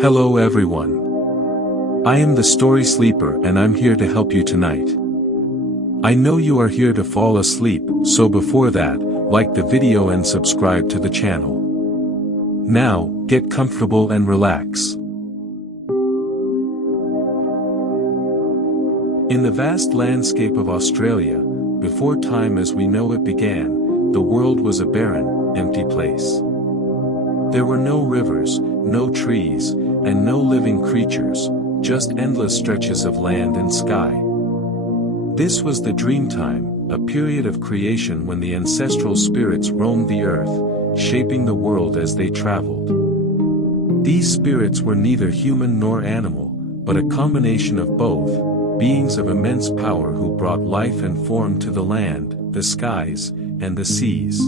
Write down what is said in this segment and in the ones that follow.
Hello everyone. I am the Story Sleeper and I'm here to help you tonight. I know you are here to fall asleep, so before that, like the video and subscribe to the channel. Now, get comfortable and relax. In the vast landscape of Australia, before time as we know it began, the world was a barren, empty place. There were no rivers, no trees, and no living creatures, just endless stretches of land and sky. This was the Dreamtime, a period of creation when the ancestral spirits roamed the earth, shaping the world as they traveled. These spirits were neither human nor animal, but a combination of both, beings of immense power who brought life and form to the land, the skies, and the seas.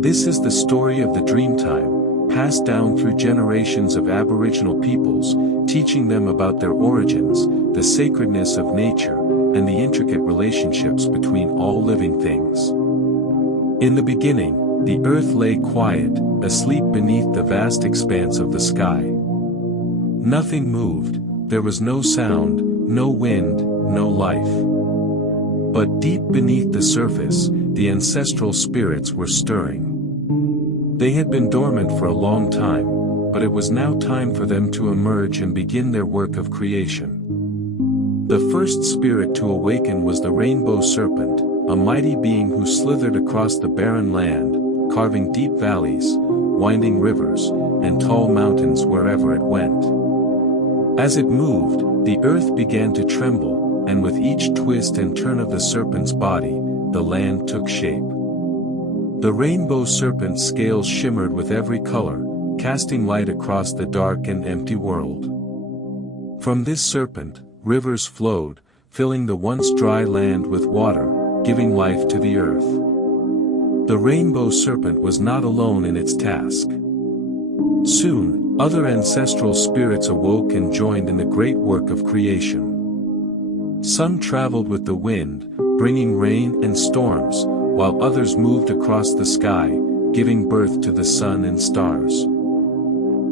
This is the story of the Dreamtime, passed down through generations of Aboriginal peoples, teaching them about their origins, the sacredness of nature, and the intricate relationships between all living things. In the beginning, the earth lay quiet, asleep beneath the vast expanse of the sky. Nothing moved, there was no sound, no wind, no life. But deep beneath the surface, the ancestral spirits were stirring. They had been dormant for a long time, but it was now time for them to emerge and begin their work of creation. The first spirit to awaken was the rainbow serpent, a mighty being who slithered across the barren land, carving deep valleys, winding rivers, and tall mountains wherever it went. As it moved, the earth began to tremble, and with each twist and turn of the serpent's body, the land took shape. The rainbow serpent's scales shimmered with every color, casting light across the dark and empty world. From this serpent, rivers flowed, filling the once dry land with water, giving life to the earth. The rainbow serpent was not alone in its task. Soon, other ancestral spirits awoke and joined in the great work of creation. Some traveled with the wind, bringing rain and storms, while others moved across the sky, giving birth to the sun and stars.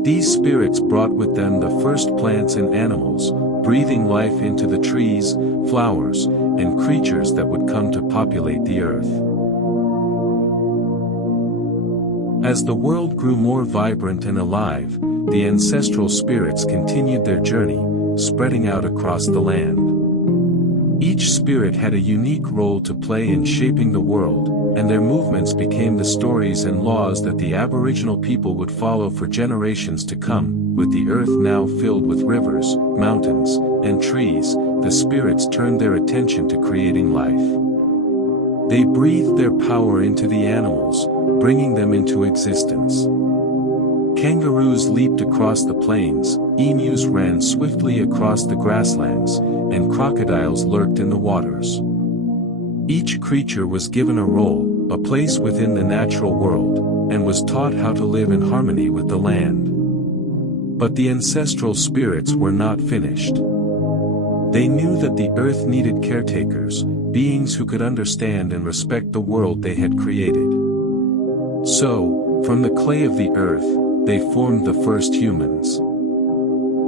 These spirits brought with them the first plants and animals, breathing life into the trees, flowers, and creatures that would come to populate the earth. As the world grew more vibrant and alive, the ancestral spirits continued their journey, spreading out across the land. Each spirit had a unique role to play in shaping the world, and their movements became the stories and laws that the Aboriginal people would follow for generations to come. With the earth now filled with rivers, mountains, and trees, the spirits turned their attention to creating life. They breathed their power into the animals, bringing them into existence. Kangaroos leaped across the plains, emus ran swiftly across the grasslands, and crocodiles lurked in the waters. Each creature was given a role, a place within the natural world, and was taught how to live in harmony with the land. But the ancestral spirits were not finished. They knew that the earth needed caretakers, beings who could understand and respect the world they had created. So, from the clay of the earth, they formed the first humans.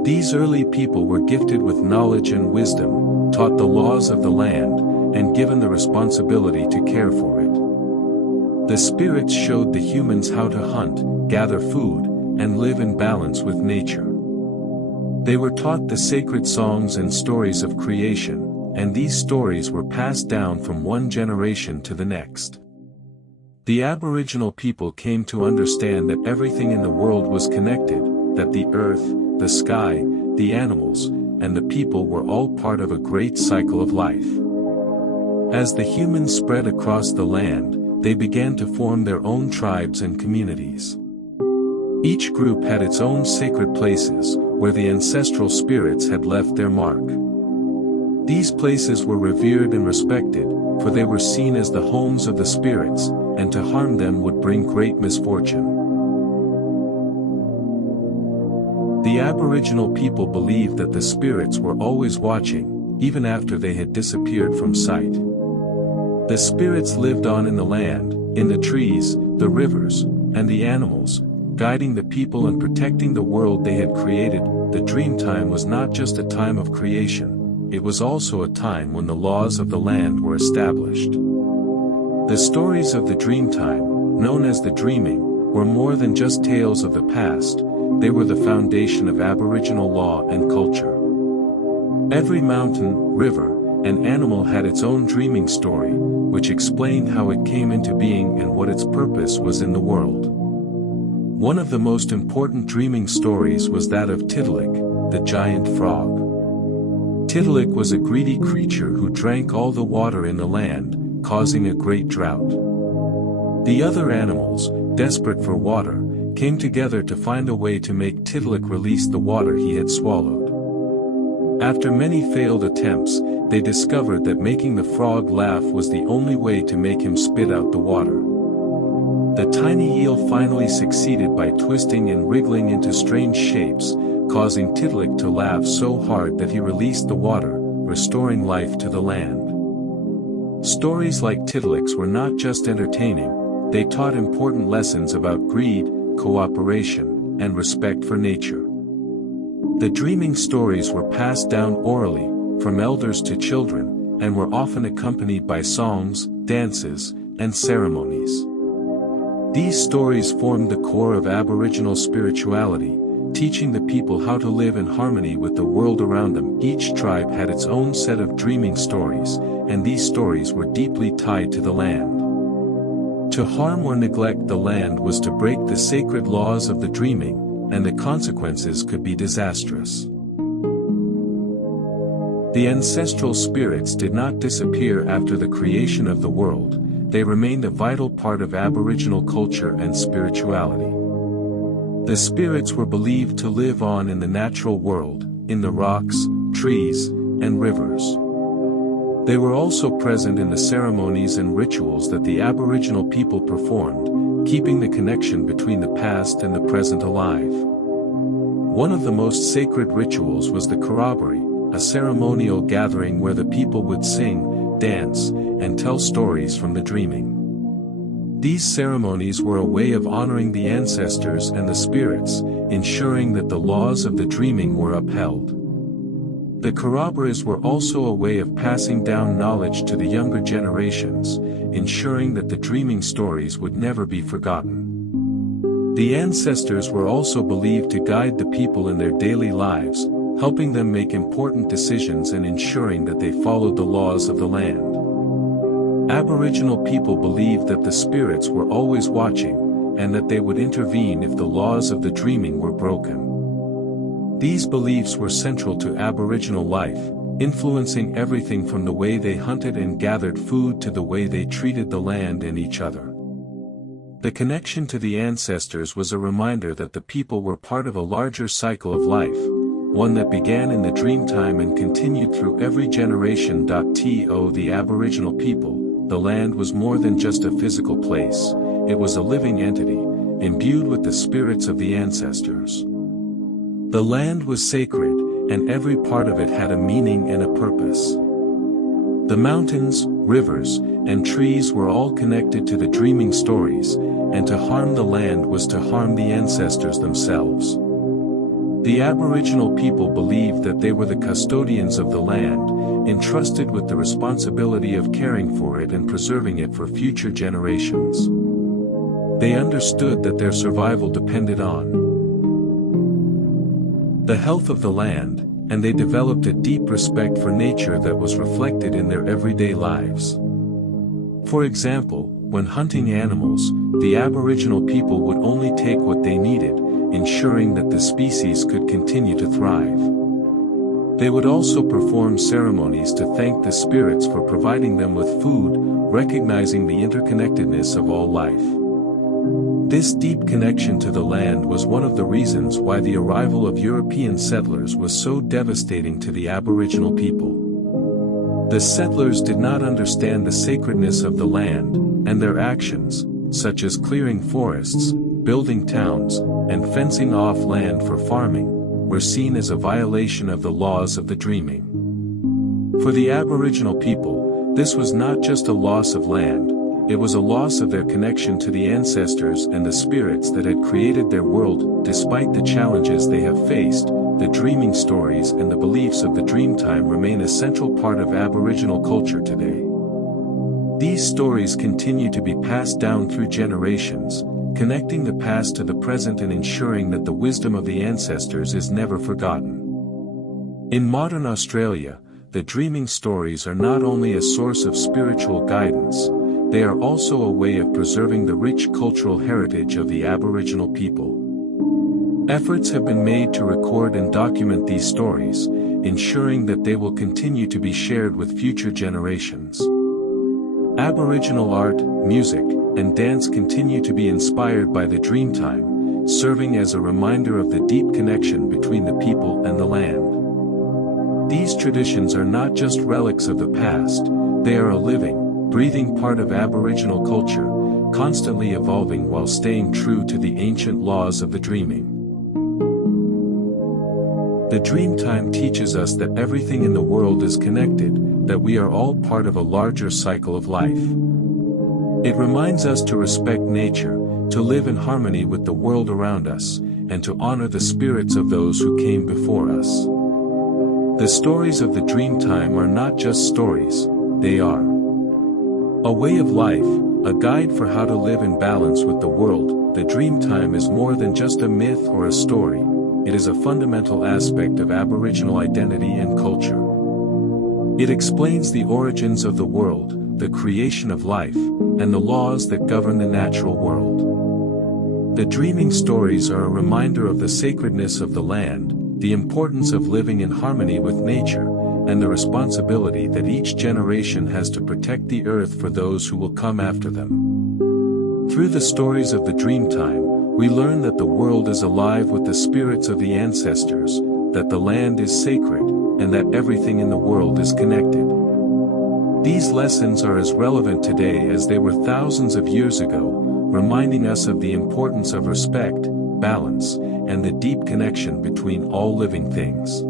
These early people were gifted with knowledge and wisdom, taught the laws of the land, and given the responsibility to care for it. The spirits showed the humans how to hunt, gather food, and live in balance with nature. They were taught the sacred songs and stories of creation, and these stories were passed down from one generation to the next. The Aboriginal people came to understand that everything in the world was connected, that the earth, the sky, the animals, and the people were all part of a great cycle of life. As the humans spread across the land, they began to form their own tribes and communities. Each group had its own sacred places, where the ancestral spirits had left their mark. These places were revered and respected, for they were seen as the homes of the spirits, and to harm them would bring great misfortune. The Aboriginal people believed that the spirits were always watching, even after they had disappeared from sight. The spirits lived on in the land, in the trees, the rivers, and the animals, guiding the people and protecting the world they had created. The Dreamtime was not just a time of creation, it was also a time when the laws of the land were established. The stories of the Dreamtime, known as the Dreaming, were more than just tales of the past, they were the foundation of Aboriginal law and culture. Every mountain, river, and animal had its own dreaming story, which explained how it came into being and what its purpose was in the world. One of the most important dreaming stories was that of Tiddalik, the giant frog. Tiddalik was a greedy creature who drank all the water in the land, causing a great drought. The other animals, desperate for water, came together to find a way to make Tiddalik release the water he had swallowed. After many failed attempts, they discovered that making the frog laugh was the only way to make him spit out the water. The tiny eel finally succeeded by twisting and wriggling into strange shapes, causing Tiddalik to laugh so hard that he released the water, restoring life to the land. Stories like Tiddalik's were not just entertaining, they taught important lessons about greed, cooperation, and respect for nature. The dreaming stories were passed down orally, from elders to children, and were often accompanied by songs, dances, and ceremonies. These stories formed the core of Aboriginal spirituality, teaching the people how to live in harmony with the world around them. Each tribe had its own set of dreaming stories, and these stories were deeply tied to the land. To harm or neglect the land was to break the sacred laws of the dreaming, and the consequences could be disastrous. The ancestral spirits did not disappear after the creation of the world, they remained a vital part of Aboriginal culture and spirituality. The spirits were believed to live on in the natural world, in the rocks, trees, and rivers. They were also present in the ceremonies and rituals that the Aboriginal people performed, keeping the connection between the past and the present alive. One of the most sacred rituals was the corroboree, a ceremonial gathering where the people would sing, dance, and tell stories from the dreaming. These ceremonies were a way of honoring the ancestors and the spirits, ensuring that the laws of the dreaming were upheld. The corroborees were also a way of passing down knowledge to the younger generations, ensuring that the dreaming stories would never be forgotten. The ancestors were also believed to guide the people in their daily lives, helping them make important decisions and ensuring that they followed the laws of the land. Aboriginal people believed that the spirits were always watching, and that they would intervene if the laws of the dreaming were broken. These beliefs were central to Aboriginal life, influencing everything from the way they hunted and gathered food to the way they treated the land and each other. The connection to the ancestors was a reminder that the people were part of a larger cycle of life, one that began in the Dreamtime and continued through every generation. To the Aboriginal people, the land was more than just a physical place, it was a living entity, imbued with the spirits of the ancestors. The land was sacred, and every part of it had a meaning and a purpose. The mountains, rivers, and trees were all connected to the dreaming stories, and to harm the land was to harm the ancestors themselves. The Aboriginal people believed that they were the custodians of the land, entrusted with the responsibility of caring for it and preserving it for future generations. They understood that their survival depended on the health of the land, and they developed a deep respect for nature that was reflected in their everyday lives. For example, when hunting animals, the Aboriginal people would only take what they needed, ensuring that the species could continue to thrive. They would also perform ceremonies to thank the spirits for providing them with food, recognizing the interconnectedness of all life. This deep connection to the land was one of the reasons why the arrival of European settlers was so devastating to the Aboriginal people. The settlers did not understand the sacredness of the land, and their actions, such as clearing forests, building towns, and fencing off land for farming, were seen as a violation of the laws of the dreaming. For the Aboriginal people, this was not just a loss of land, It was a loss of their connection to the ancestors and the spirits that had created their world. Despite the challenges they have faced, the dreaming stories and the beliefs of the Dreamtime remain a central part of Aboriginal culture today. These stories continue to be passed down through generations, connecting the past to the present and ensuring that the wisdom of the ancestors is never forgotten. In modern Australia, the dreaming stories are not only a source of spiritual guidance, they are also a way of preserving the rich cultural heritage of the Aboriginal people. Efforts have been made to record and document these stories, ensuring that they will continue to be shared with future generations. Aboriginal art, music, and dance continue to be inspired by the Dreamtime, serving as a reminder of the deep connection between the people and the land. These traditions are not just relics of the past, they are a living, breathing part of Aboriginal culture, constantly evolving while staying true to the ancient laws of the dreaming. The Dreamtime teaches us that everything in the world is connected, that we are all part of a larger cycle of life. It reminds us to respect nature, to live in harmony with the world around us, and to honor the spirits of those who came before us. The stories of the Dreamtime are not just stories, they are a way of life, a guide for how to live in balance with the world. The Dreamtime is more than just a myth or a story, it is a fundamental aspect of Aboriginal identity and culture. It explains the origins of the world, the creation of life, and the laws that govern the natural world. The dreaming stories are a reminder of the sacredness of the land, the importance of living in harmony with nature, and the responsibility that each generation has to protect the earth for those who will come after them. Through the stories of the Dreamtime, we learn that the world is alive with the spirits of the ancestors, that the land is sacred, and that everything in the world is connected. These lessons are as relevant today as they were thousands of years ago, reminding us of the importance of respect, balance, and the deep connection between all living things.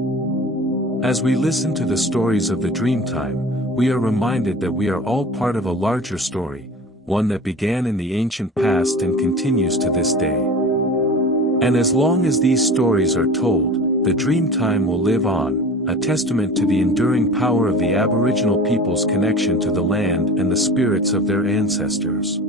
As we listen to the stories of the Dreamtime, we are reminded that we are all part of a larger story, one that began in the ancient past and continues to this day. And as long as these stories are told, the Dreamtime will live on, a testament to the enduring power of the Aboriginal people's connection to the land and the spirits of their ancestors.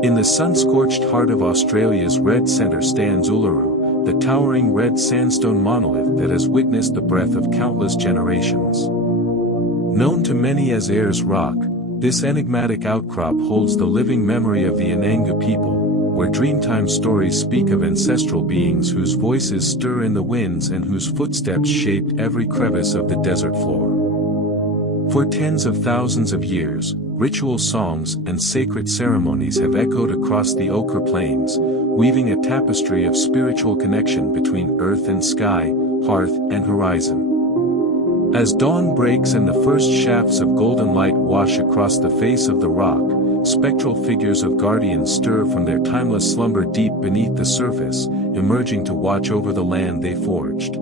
In the sun-scorched heart of Australia's red centre stands Uluru, the towering red sandstone monolith that has witnessed the breath of countless generations. Known to many as Ayers Rock, this enigmatic outcrop holds the living memory of the Ananga people, where Dreamtime stories speak of ancestral beings whose voices stir in the winds and whose footsteps shaped every crevice of the desert floor. For tens of thousands of years, ritual songs and sacred ceremonies have echoed across the ochre plains, weaving a tapestry of spiritual connection between earth and sky, hearth and horizon. As dawn breaks and the first shafts of golden light wash across the face of the rock, spectral figures of guardians stir from their timeless slumber deep beneath the surface, emerging to watch over the land they forged.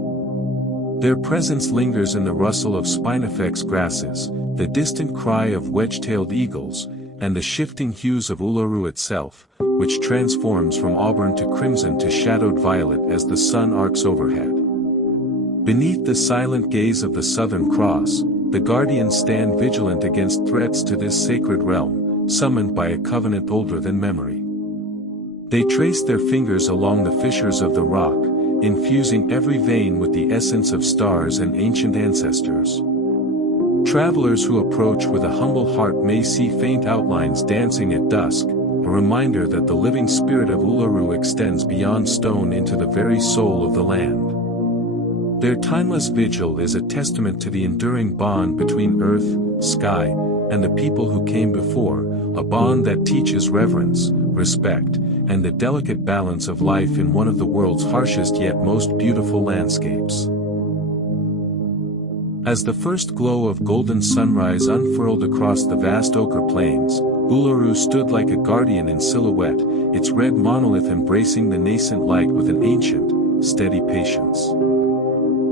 Their presence lingers in the rustle of spinifex grasses, the distant cry of wedge-tailed eagles, and the shifting hues of Uluru itself, which transforms from auburn to crimson to shadowed violet as the sun arcs overhead. Beneath the silent gaze of the Southern Cross, the guardians stand vigilant against threats to this sacred realm, summoned by a covenant older than memory. They trace their fingers along the fissures of the rock, infusing every vein with the essence of stars and ancient ancestors. Travelers who approach with a humble heart may see faint outlines dancing at dusk, a reminder that the living spirit of Uluru extends beyond stone into the very soul of the land. Their timeless vigil is a testament to the enduring bond between earth, sky, and the people who came before, a bond that teaches reverence, respect, and the delicate balance of life in one of the world's harshest yet most beautiful landscapes. As the first glow of golden sunrise unfurled across the vast ochre plains, Uluru stood like a guardian in silhouette, its red monolith embracing the nascent light with an ancient, steady patience.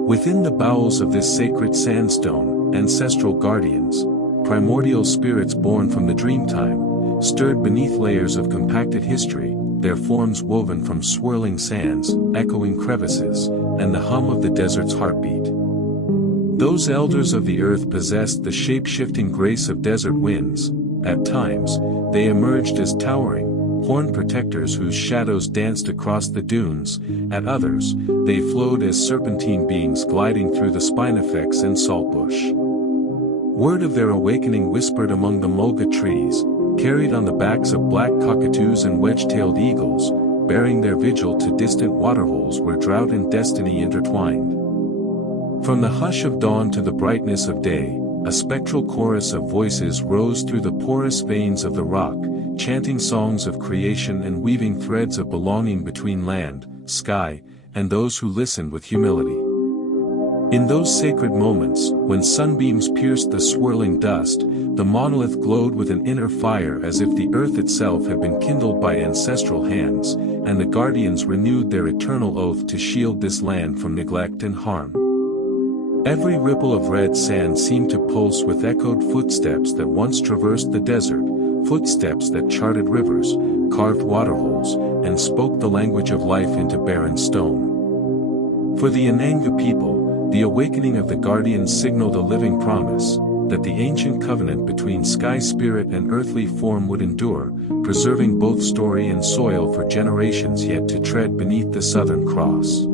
Within the bowels of this sacred sandstone, ancestral guardians, primordial spirits born from the dreamtime, stirred beneath layers of compacted history, their forms woven from swirling sands, echoing crevices, and the hum of the desert's heartbeat. Those elders of the earth possessed the shape-shifting grace of desert winds. At times, they emerged as towering, horned protectors whose shadows danced across the dunes. At others, they flowed as serpentine beings gliding through the spinifex and saltbush. Word of their awakening whispered among the mulga trees, carried on the backs of black cockatoos and wedge-tailed eagles, bearing their vigil to distant waterholes where drought and destiny intertwined. From the hush of dawn to the brightness of day, a spectral chorus of voices rose through the porous veins of the rock, chanting songs of creation and weaving threads of belonging between land, sky, and those who listened with humility. In those sacred moments, when sunbeams pierced the swirling dust, the monolith glowed with an inner fire as if the earth itself had been kindled by ancestral hands, and the guardians renewed their eternal oath to shield this land from neglect and harm. Every ripple of red sand seemed to pulse with echoed footsteps that once traversed the desert, footsteps that charted rivers, carved waterholes, and spoke the language of life into barren stone. For the Ananga people, the awakening of the guardians signaled a living promise, that the ancient covenant between sky spirit and earthly form would endure, preserving both story and soil for generations yet to tread beneath the southern cross.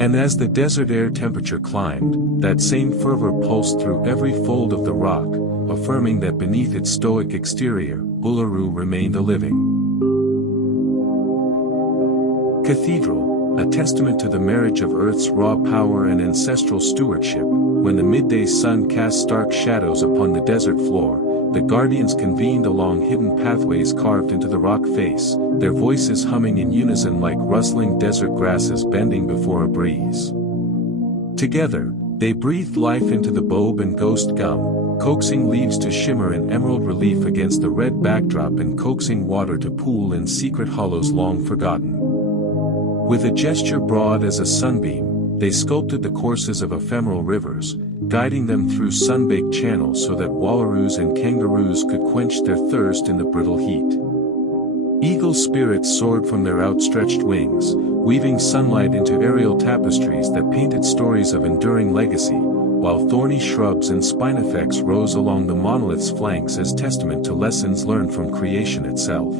And as the desert air temperature climbed, that same fervor pulsed through every fold of the rock, affirming that beneath its stoic exterior, Uluru remained a living cathedral, a testament to the marriage of Earth's raw power and ancestral stewardship. When the midday sun cast stark shadows upon the desert floor, the guardians convened along hidden pathways carved into the rock face, their voices humming in unison like rustling desert grasses bending before a breeze. Together, they breathed life into the bobe and ghost gum, coaxing leaves to shimmer in emerald relief against the red backdrop and coaxing water to pool in secret hollows long forgotten. With a gesture broad as a sunbeam, they sculpted the courses of ephemeral rivers, guiding them through sun-baked channels so that wallaroos and kangaroos could quench their thirst in the brittle heat. Eagle spirits soared from their outstretched wings, weaving sunlight into aerial tapestries that painted stories of enduring legacy, while thorny shrubs and spinifex rose along the monolith's flanks as testament to lessons learned from creation itself.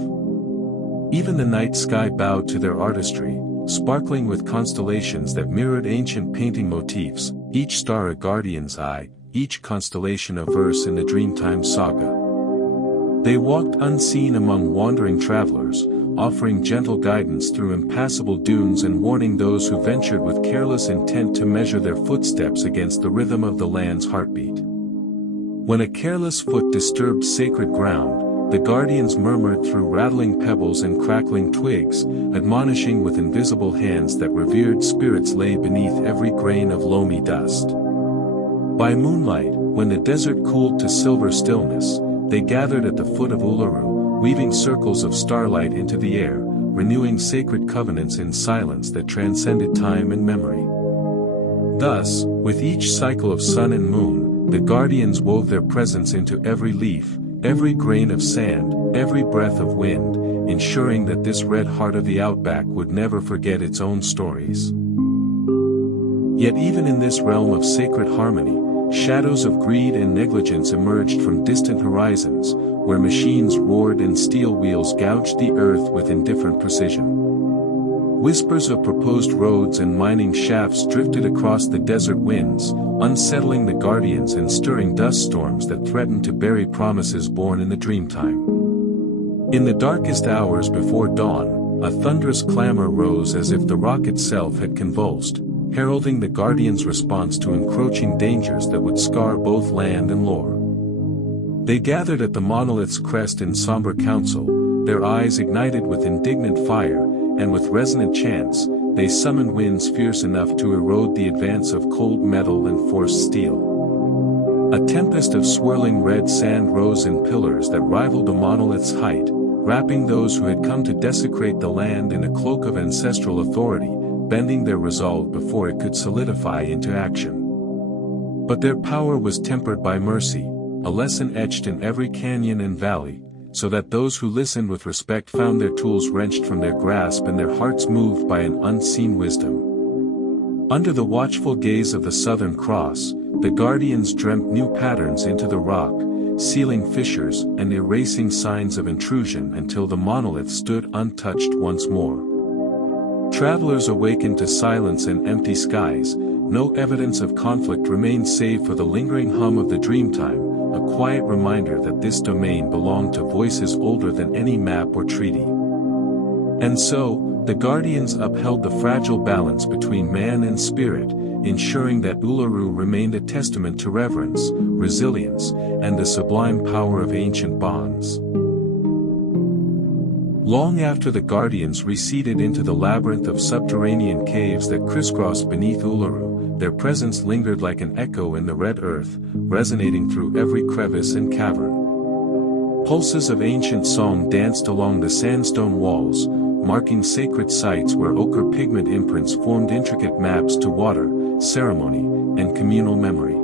Even the night sky bowed to their artistry, sparkling with constellations that mirrored ancient painting motifs, each star a guardian's eye, each constellation a verse in the Dreamtime saga. They walked unseen among wandering travelers, offering gentle guidance through impassable dunes and warning those who ventured with careless intent to measure their footsteps against the rhythm of the land's heartbeat. When a careless foot disturbed sacred ground, the guardians murmured through rattling pebbles and crackling twigs, admonishing with invisible hands that revered spirits lay beneath every grain of loamy dust. By moonlight, when the desert cooled to silver stillness, they gathered at the foot of Uluru, weaving circles of starlight into the air, renewing sacred covenants in silence that transcended time and memory. Thus, with each cycle of sun and moon, the guardians wove their presence into every leaf, every grain of sand, every breath of wind, ensuring that this red heart of the outback would never forget its own stories. Yet even in this realm of sacred harmony, shadows of greed and negligence emerged from distant horizons, where machines roared and steel wheels gouged the earth with indifferent precision. Whispers of proposed roads and mining shafts drifted across the desert winds, unsettling the guardians and stirring dust storms that threatened to bury promises born in the dreamtime. In the darkest hours before dawn, a thunderous clamor rose as if the rock itself had convulsed, heralding the guardians' response to encroaching dangers that would scar both land and lore. They gathered at the monolith's crest in somber council, their eyes ignited with indignant fire, and with resonant chants, they summoned winds fierce enough to erode the advance of cold metal and forced steel. A tempest of swirling red sand rose in pillars that rivaled the monolith's height, wrapping those who had come to desecrate the land in a cloak of ancestral authority, bending their resolve before it could solidify into action. But their power was tempered by mercy, a lesson etched in every canyon and valley, so that those who listened with respect found their tools wrenched from their grasp and their hearts moved by an unseen wisdom. Under the watchful gaze of the Southern Cross, the guardians dreamt new patterns into the rock, sealing fissures and erasing signs of intrusion until the monolith stood untouched once more. Travelers awakened to silence and empty skies, no evidence of conflict remained save for the lingering hum of the dreamtime, a quiet reminder that this domain belonged to voices older than any map or treaty. And so, the guardians upheld the fragile balance between man and spirit, ensuring that Uluru remained a testament to reverence, resilience, and the sublime power of ancient bonds. Long after the guardians receded into the labyrinth of subterranean caves that crisscrossed beneath Uluru, their presence lingered like an echo in the red earth, resonating through every crevice and cavern. Pulses of ancient song danced along the sandstone walls, marking sacred sites where ochre pigment imprints formed intricate maps to water, ceremony, and communal memory.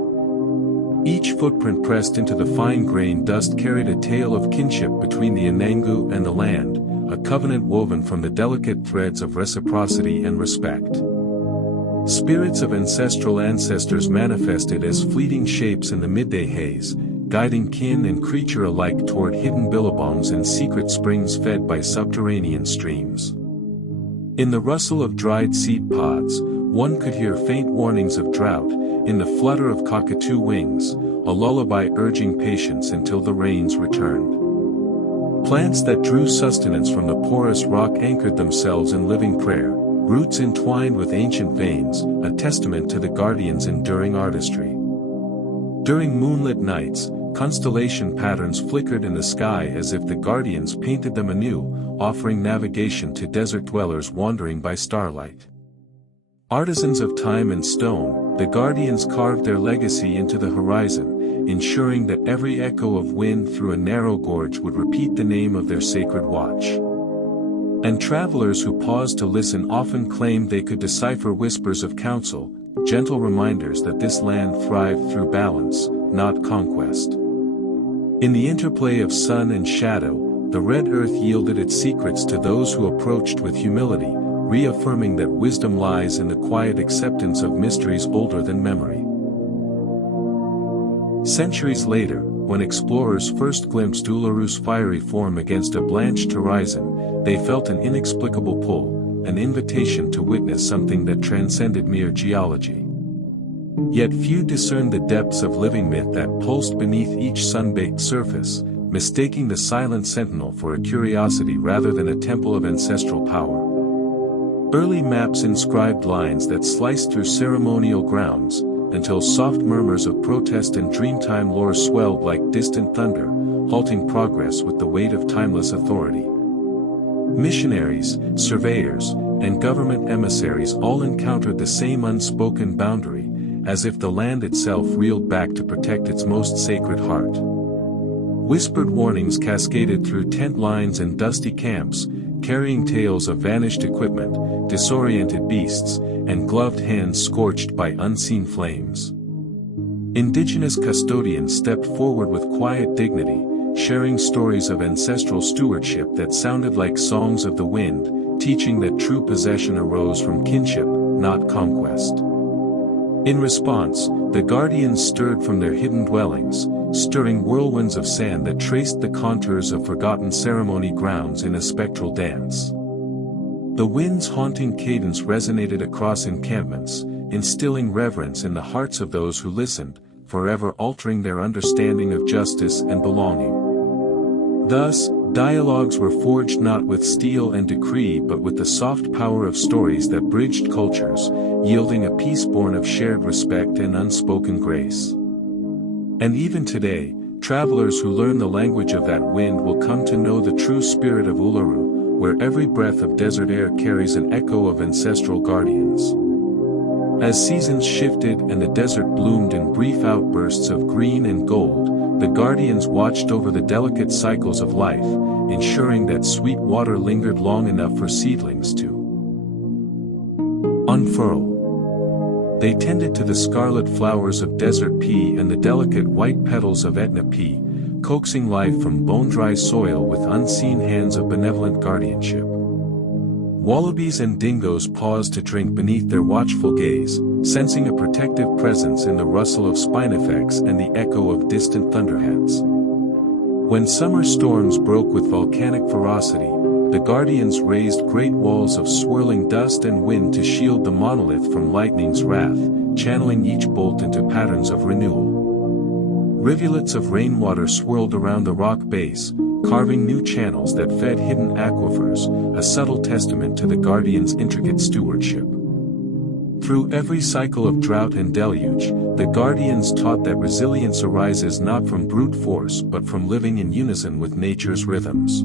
Each footprint pressed into the fine-grained dust carried a tale of kinship between the Anangu and the land, a covenant woven from the delicate threads of reciprocity and respect. Spirits of ancestral ancestors manifested as fleeting shapes in the midday haze, guiding kin and creature alike toward hidden billabongs and secret springs fed by subterranean streams. In the rustle of dried seed pods, one could hear faint warnings of drought, in the flutter of cockatoo wings, a lullaby urging patience until the rains returned. Plants that drew sustenance from the porous rock anchored themselves in living prayer, roots entwined with ancient veins, a testament to the guardians' enduring artistry. During moonlit nights, constellation patterns flickered in the sky as if the guardians painted them anew, offering navigation to desert dwellers wandering by starlight. Artisans of time and stone, the guardians carved their legacy into the horizon, ensuring that every echo of wind through a narrow gorge would repeat the name of their sacred watch. And travelers who paused to listen often claimed they could decipher whispers of counsel, gentle reminders that this land thrived through balance, not conquest. In the interplay of sun and shadow, the red earth yielded its secrets to those who approached with humility, reaffirming that wisdom lies in the quiet acceptance of mysteries older than memory. Centuries later, when explorers first glimpsed Uluru's fiery form against a blanched horizon, they felt an inexplicable pull, an invitation to witness something that transcended mere geology. Yet few discerned the depths of living myth that pulsed beneath each sun-baked surface, mistaking the silent sentinel for a curiosity rather than a temple of ancestral power. Early maps inscribed lines that sliced through ceremonial grounds, until soft murmurs of protest and dreamtime lore swelled like distant thunder, halting progress with the weight of timeless authority. Missionaries, surveyors, and government emissaries all encountered the same unspoken boundary, as if the land itself reeled back to protect its most sacred heart. Whispered warnings cascaded through tent lines and dusty camps, carrying tales of vanished equipment, disoriented beasts, and gloved hands scorched by unseen flames. Indigenous custodians stepped forward with quiet dignity, sharing stories of ancestral stewardship that sounded like songs of the wind, teaching that true possession arose from kinship, not conquest. In response, the guardians stirred from their hidden dwellings, stirring whirlwinds of sand that traced the contours of forgotten ceremony grounds in a spectral dance. The wind's haunting cadence resonated across encampments, instilling reverence in the hearts of those who listened, forever altering their understanding of justice and belonging. Thus, dialogues were forged not with steel and decree but with the soft power of stories that bridged cultures, yielding a peace born of shared respect and unspoken grace. And even today, travelers who learn the language of that wind will come to know the true spirit of Uluru, where every breath of desert air carries an echo of ancestral guardians. As seasons shifted and the desert bloomed in brief outbursts of green and gold, the guardians watched over the delicate cycles of life, ensuring that sweet water lingered long enough for seedlings to unfurl. They tended to the scarlet flowers of desert pea and the delicate white petals of Etna pea, coaxing life from bone-dry soil with unseen hands of benevolent guardianship. Wallabies and dingoes paused to drink beneath their watchful gaze, sensing a protective presence in the rustle of spinifex and the echo of distant thunderheads. When summer storms broke with volcanic ferocity, the guardians raised great walls of swirling dust and wind to shield the monolith from lightning's wrath, channeling each bolt into patterns of renewal. Rivulets of rainwater swirled around the rock base, carving new channels that fed hidden aquifers, a subtle testament to the guardians' intricate stewardship. Through every cycle of drought and deluge, the guardians taught that resilience arises not from brute force but from living in unison with nature's rhythms.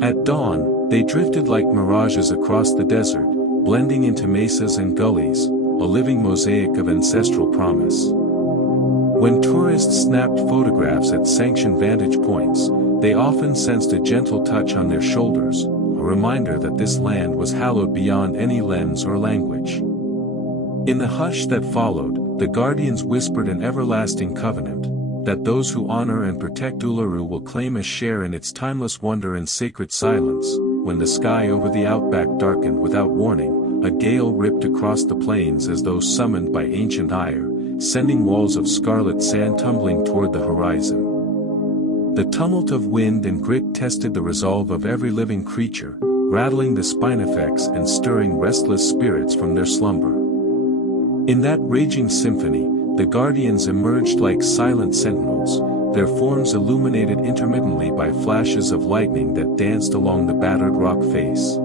At dawn, they drifted like mirages across the desert, blending into mesas and gullies, a living mosaic of ancestral promise. When tourists snapped photographs at sanctioned vantage points, they often sensed a gentle touch on their shoulders, a reminder that this land was hallowed beyond any lens or language. In the hush that followed, the guardians whispered an everlasting covenant, that those who honor and protect Uluru will claim a share in its timeless wonder and sacred silence. When the sky over the outback darkened without warning, a gale ripped across the plains as though summoned by ancient ire, sending walls of scarlet sand tumbling toward the horizon. The tumult of wind and grit tested the resolve of every living creature, rattling the spinifex and stirring restless spirits from their slumber. In that raging symphony, the guardians emerged like silent sentinels, their forms illuminated intermittently by flashes of lightning that danced along the battered rock face.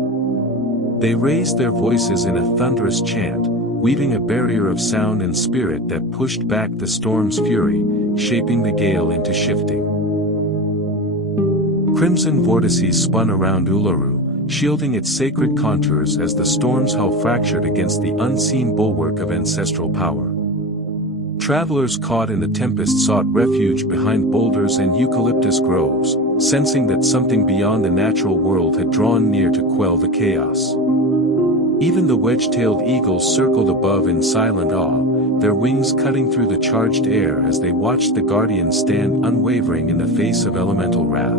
They raised their voices in a thunderous chant, weaving a barrier of sound and spirit that pushed back the storm's fury, shaping the gale into shifting. Crimson vortices spun around Uluru, shielding its sacred contours as the storm's hull fractured against the unseen bulwark of ancestral power. Travelers caught in the tempest sought refuge behind boulders and eucalyptus groves, sensing that something beyond the natural world had drawn near to quell the chaos. Even the wedge-tailed eagles circled above in silent awe, their wings cutting through the charged air as they watched the guardians stand unwavering in the face of elemental wrath.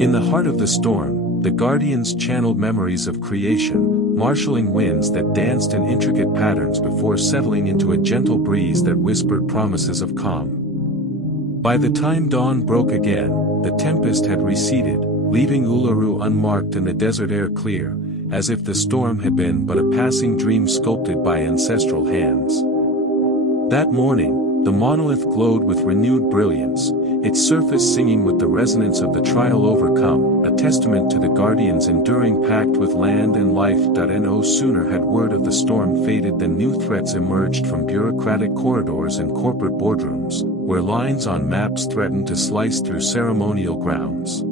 In the heart of the storm, the guardians channeled memories of creation, marshalling winds that danced in intricate patterns before settling into a gentle breeze that whispered promises of calm. By the time dawn broke again, the tempest had receded, leaving Uluru unmarked and the desert air clear, as if the storm had been but a passing dream sculpted by ancestral hands. That morning, the monolith glowed with renewed brilliance, its surface singing with the resonance of the trial overcome, a testament to the guardians' enduring pact with land and life. No sooner had word of the storm faded than new threats emerged from bureaucratic corridors and corporate boardrooms, where lines on maps threatened to slice through ceremonial grounds.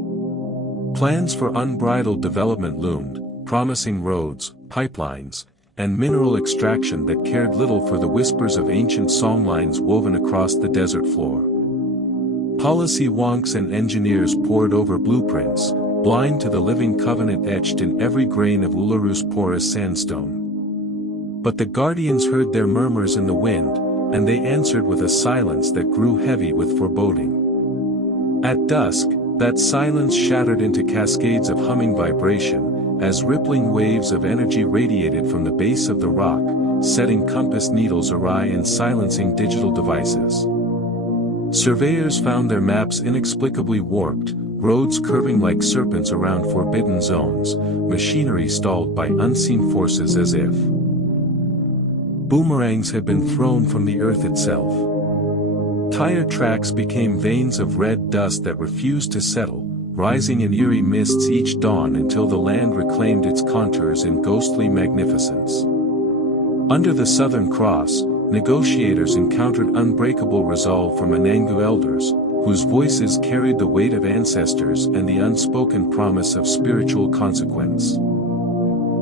Plans for unbridled development loomed, promising roads, pipelines, and mineral extraction that cared little for the whispers of ancient songlines woven across the desert floor. Policy wonks and engineers pored over blueprints, blind to the living covenant etched in every grain of Uluru's porous sandstone. But the guardians heard their murmurs in the wind, and they answered with a silence that grew heavy with foreboding. At dusk, that silence shattered into cascades of humming vibration, as rippling waves of energy radiated from the base of the rock, setting compass needles awry and silencing digital devices. Surveyors found their maps inexplicably warped, roads curving like serpents around forbidden zones, machinery stalled by unseen forces as if boomerangs had been thrown from the earth itself. Tire tracks became veins of red dust that refused to settle, rising in eerie mists each dawn until the land reclaimed its contours in ghostly magnificence. Under the Southern Cross, negotiators encountered unbreakable resolve from Anangu elders, whose voices carried the weight of ancestors and the unspoken promise of spiritual consequence.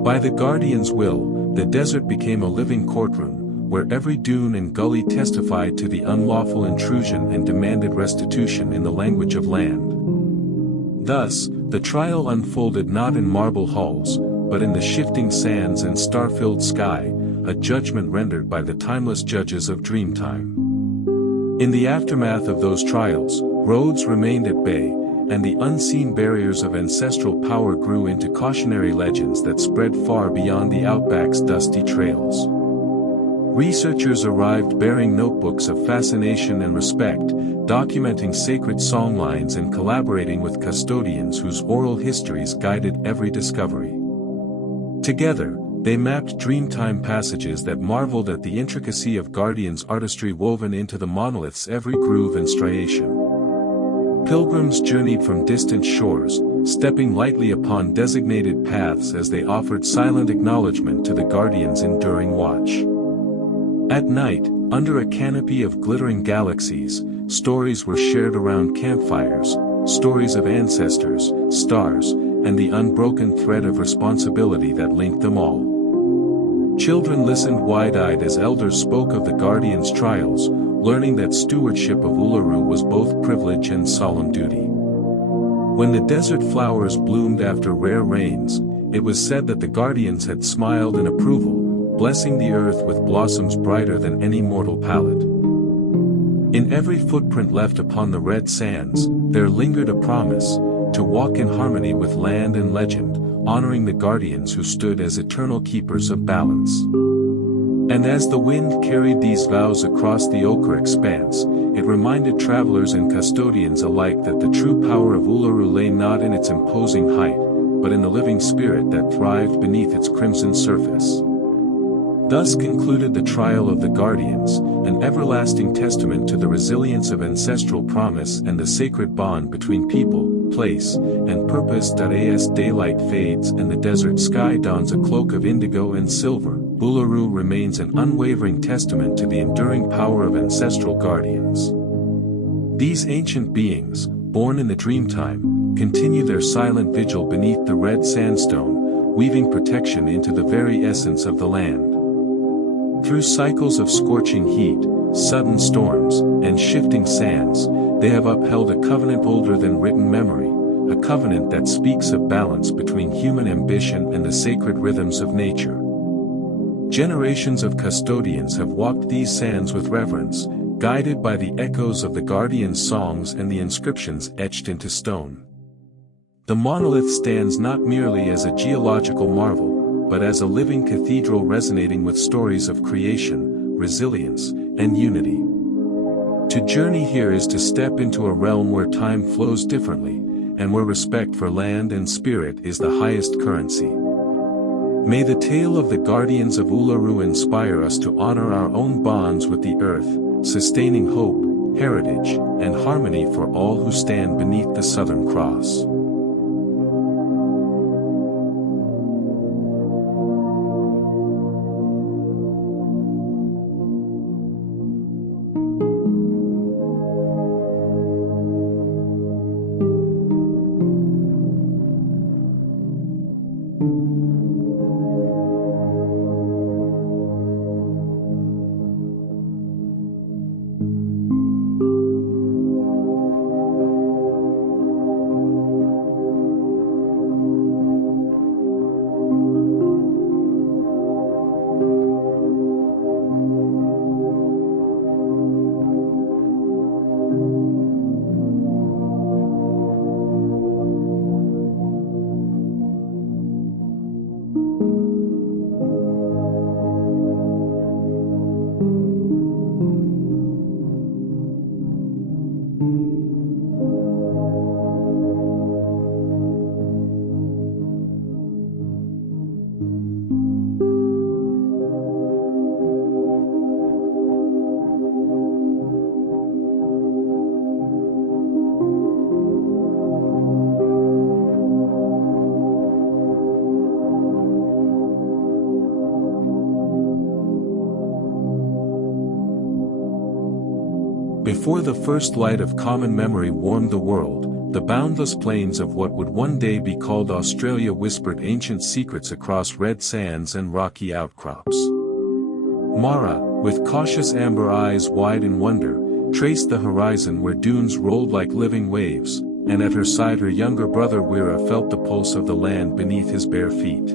By the Guardian's will, the desert became a living courtroom, where every dune and gully testified to the unlawful intrusion and demanded restitution in the language of land. Thus, the trial unfolded not in marble halls, but in the shifting sands and star-filled sky, a judgment rendered by the timeless judges of Dreamtime. In the aftermath of those trials, roads remained at bay, and the unseen barriers of ancestral power grew into cautionary legends that spread far beyond the outback's dusty trails. Researchers arrived bearing notebooks of fascination and respect, documenting sacred songlines and collaborating with custodians whose oral histories guided every discovery. Together, they mapped Dreamtime passages that marveled at the intricacy of Guardians' artistry woven into the monolith's every groove and striation. Pilgrims journeyed from distant shores, stepping lightly upon designated paths as they offered silent acknowledgement to the Guardian's enduring watch. At night, under a canopy of glittering galaxies, stories were shared around campfires, stories of ancestors, stars, and the unbroken thread of responsibility that linked them all. Children listened wide-eyed as elders spoke of the Guardian's trials, learning that stewardship of Uluru was both privilege and solemn duty. When the desert flowers bloomed after rare rains, it was said that the Guardians had smiled in approval, blessing the earth with blossoms brighter than any mortal palette. In every footprint left upon the red sands, there lingered a promise, to walk in harmony with land and legend, honoring the Guardians who stood as eternal keepers of balance. And as the wind carried these vows across the ochre expanse, it reminded travelers and custodians alike that the true power of Uluru lay not in its imposing height, but in the living spirit that thrived beneath its crimson surface. Thus concluded the trial of the Guardians, an everlasting testament to the resilience of ancestral promise and the sacred bond between people, place, and purpose. As daylight fades and the desert sky dons a cloak of indigo and silver, Uluru remains an unwavering testament to the enduring power of ancestral guardians. These ancient beings, born in the Dreamtime, continue their silent vigil beneath the red sandstone, weaving protection into the very essence of the land. Through cycles of scorching heat, sudden storms, and shifting sands, they have upheld a covenant older than written memory, a covenant that speaks of balance between human ambition and the sacred rhythms of nature. Generations of custodians have walked these sands with reverence, guided by the echoes of the Guardians' songs and the inscriptions etched into stone. The monolith stands not merely as a geological marvel, but as a living cathedral resonating with stories of creation, resilience, and unity. To journey here is to step into a realm where time flows differently, and where respect for land and spirit is the highest currency. May the tale of the Guardians of Uluru inspire us to honor our own bonds with the earth, sustaining hope, heritage, and harmony for all who stand beneath the Southern Cross. Before the first light of common memory warmed the world, the boundless plains of what would one day be called Australia whispered ancient secrets across red sands and rocky outcrops. Mara, with cautious amber eyes wide in wonder, traced the horizon where dunes rolled like living waves, and at her side her younger brother Wira felt the pulse of the land beneath his bare feet.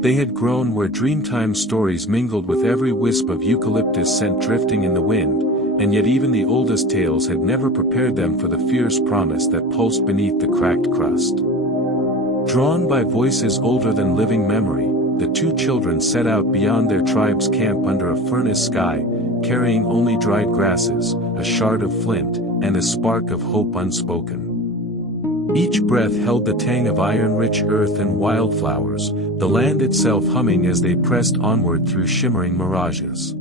They had grown where dreamtime stories mingled with every wisp of eucalyptus scent drifting in the wind, and yet even the oldest tales had never prepared them for the fierce promise that pulsed beneath the cracked crust. Drawn by voices older than living memory, the two children set out beyond their tribe's camp under a furnace sky, carrying only dried grasses, a shard of flint, and a spark of hope unspoken. Each breath held the tang of iron-rich earth and wildflowers, the land itself humming as they pressed onward through shimmering mirages.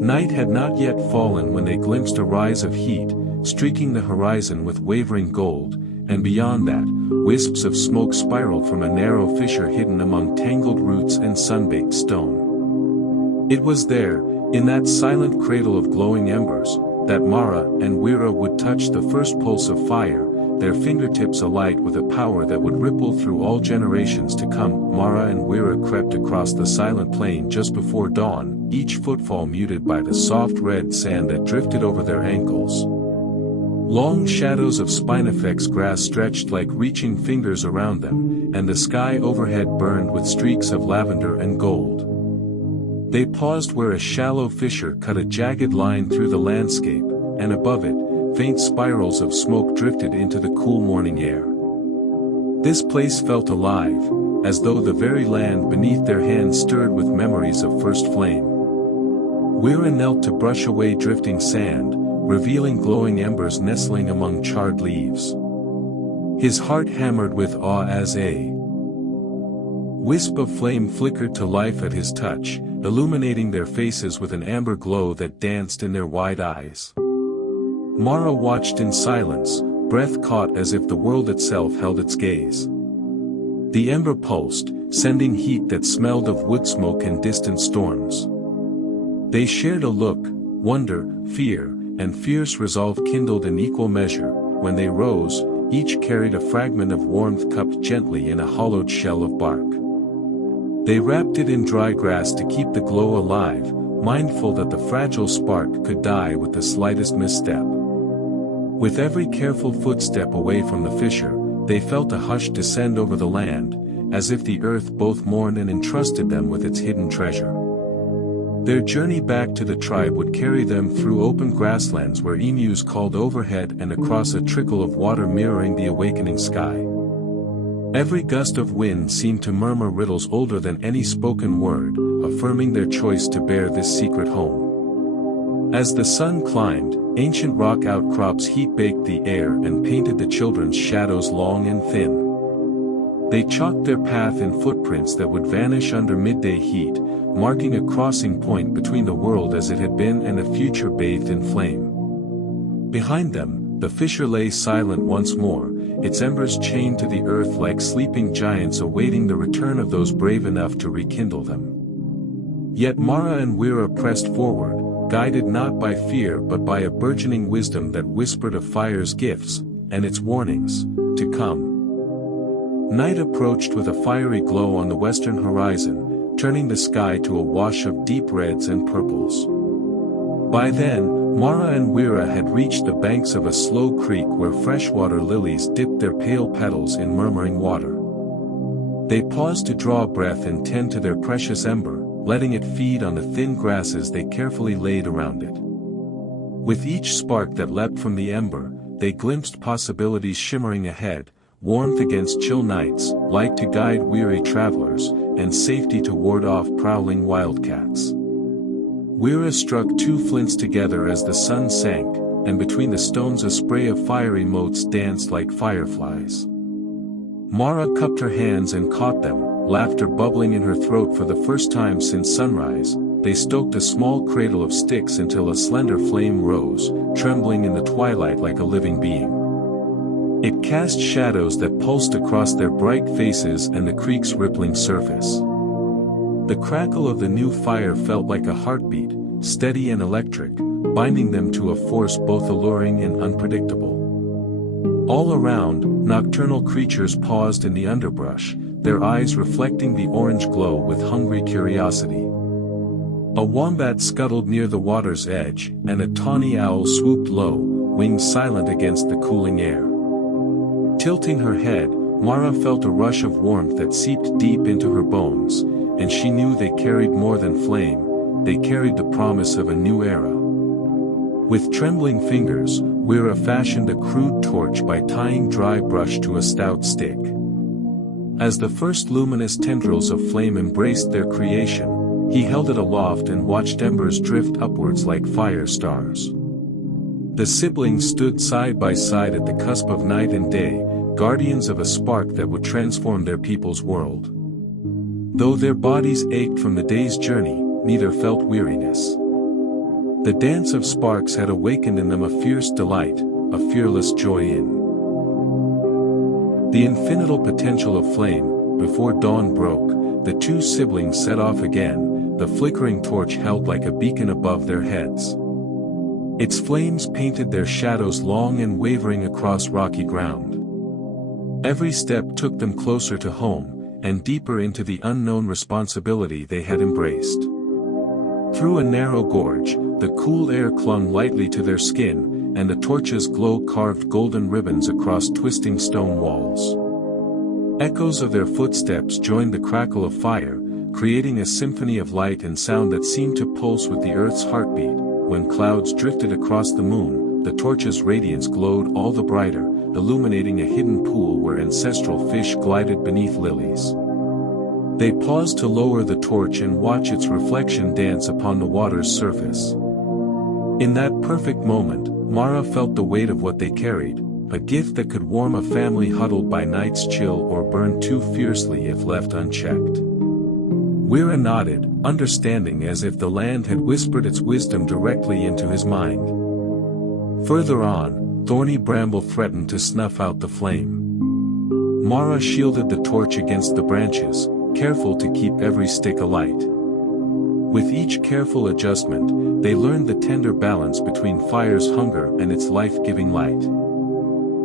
Night had not yet fallen when they glimpsed a rise of heat, streaking the horizon with wavering gold, and beyond that, wisps of smoke spiraled from a narrow fissure hidden among tangled roots and sun-baked stone. It was there, in that silent cradle of glowing embers, that Mara and Wira would touch the first pulse of fire, their fingertips alight with a power that would ripple through all generations to come. Mara and Wira crept across the silent plain just before dawn, each footfall muted by the soft red sand that drifted over their ankles. Long shadows of spinifex grass stretched like reaching fingers around them, and the sky overhead burned with streaks of lavender and gold. They paused where a shallow fissure cut a jagged line through the landscape, and above it, faint spirals of smoke drifted into the cool morning air. This place felt alive, as though the very land beneath their hands stirred with memories of first flame. Wira knelt to brush away drifting sand, revealing glowing embers nestling among charred leaves. His heart hammered with awe as a wisp of flame flickered to life at his touch, illuminating their faces with an amber glow that danced in their wide eyes. Mara watched in silence, breath caught as if the world itself held its gaze. The ember pulsed, sending heat that smelled of wood smoke and distant storms. They shared a look, wonder, fear, and fierce resolve kindled in equal measure. When they rose, each carried a fragment of warmth cupped gently in a hollowed shell of bark. They wrapped it in dry grass to keep the glow alive, mindful that the fragile spark could die with the slightest misstep. With every careful footstep away from the fissure, they felt a hush descend over the land, as if the earth both mourned and entrusted them with its hidden treasure. Their journey back to the tribe would carry them through open grasslands where emus called overhead and across a trickle of water mirroring the awakening sky. Every gust of wind seemed to murmur riddles older than any spoken word, affirming their choice to bear this secret home. As the sun climbed, ancient rock outcrops heat-baked the air and painted the children's shadows long and thin. They chalked their path in footprints that would vanish under midday heat, marking a crossing point between the world as it had been and a future bathed in flame. Behind them, the fissure lay silent once more, its embers chained to the earth like sleeping giants awaiting the return of those brave enough to rekindle them. Yet Mara and Wira pressed forward, guided not by fear but by a burgeoning wisdom that whispered of fire's gifts, and its warnings, to come. Night approached with a fiery glow on the western horizon, turning the sky to a wash of deep reds and purples. By then, Mara and Wira had reached the banks of a slow creek where freshwater lilies dipped their pale petals in murmuring water. They paused to draw breath and tend to their precious ember, letting it feed on the thin grasses they carefully laid around it. With each spark that leapt from the ember, they glimpsed possibilities shimmering ahead, warmth against chill nights, light to guide weary travelers, and safety to ward off prowling wildcats. Wira struck two flints together as the sun sank, and between the stones a spray of fiery motes danced like fireflies. Mara cupped her hands and caught them, laughter bubbling in her throat for the first time since sunrise. They stoked a small cradle of sticks until a slender flame rose, trembling in the twilight like a living being. It cast shadows that pulsed across their bright faces and the creek's rippling surface. The crackle of the new fire felt like a heartbeat, steady and electric, binding them to a force both alluring and unpredictable. All around, nocturnal creatures paused in the underbrush, their eyes reflecting the orange glow with hungry curiosity. A wombat scuttled near the water's edge, and a tawny owl swooped low, wings silent against the cooling air. Tilting her head, Mara felt a rush of warmth that seeped deep into her bones, and she knew they carried more than flame, they carried the promise of a new era. With trembling fingers, Wira fashioned a crude torch by tying dry brush to a stout stick. As the first luminous tendrils of flame embraced their creation, he held it aloft and watched embers drift upwards like fire stars. The siblings stood side by side at the cusp of night and day, guardians of a spark that would transform their people's world. Though their bodies ached from the day's journey, neither felt weariness. The dance of sparks had awakened in them a fierce delight, a fearless joy in the infinite potential of flame. Before dawn broke, the two siblings set off again, the flickering torch held like a beacon above their heads. Its flames painted their shadows long and wavering across rocky ground. Every step took them closer to home, and deeper into the unknown responsibility they had embraced. Through a narrow gorge, the cool air clung lightly to their skin, and the torch's glow carved golden ribbons across twisting stone walls. Echoes of their footsteps joined the crackle of fire, creating a symphony of light and sound that seemed to pulse with the earth's heartbeat. When clouds drifted across the moon, the torch's radiance glowed all the brighter, illuminating a hidden pool where ancestral fish glided beneath lilies. They paused to lower the torch and watch its reflection dance upon the water's surface. In that perfect moment, Mara felt the weight of what they carried, a gift that could warm a family huddled by night's chill or burn too fiercely if left unchecked. Wira nodded, understanding as if the land had whispered its wisdom directly into his mind. Further on, thorny bramble threatened to snuff out the flame. Mara shielded the torch against the branches, careful to keep every stick alight. With each careful adjustment, they learned the tender balance between fire's hunger and its life-giving light.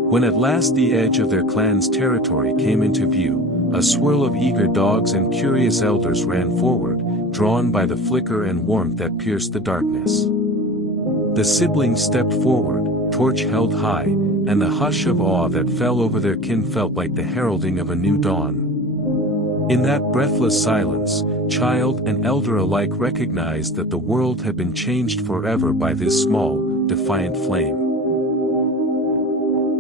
When at last the edge of their clan's territory came into view, a swirl of eager dogs and curious elders ran forward, drawn by the flicker and warmth that pierced the darkness. The siblings stepped forward, torch held high, and the hush of awe that fell over their kin felt like the heralding of a new dawn. In that breathless silence, child and elder alike recognized that the world had been changed forever by this small, defiant flame.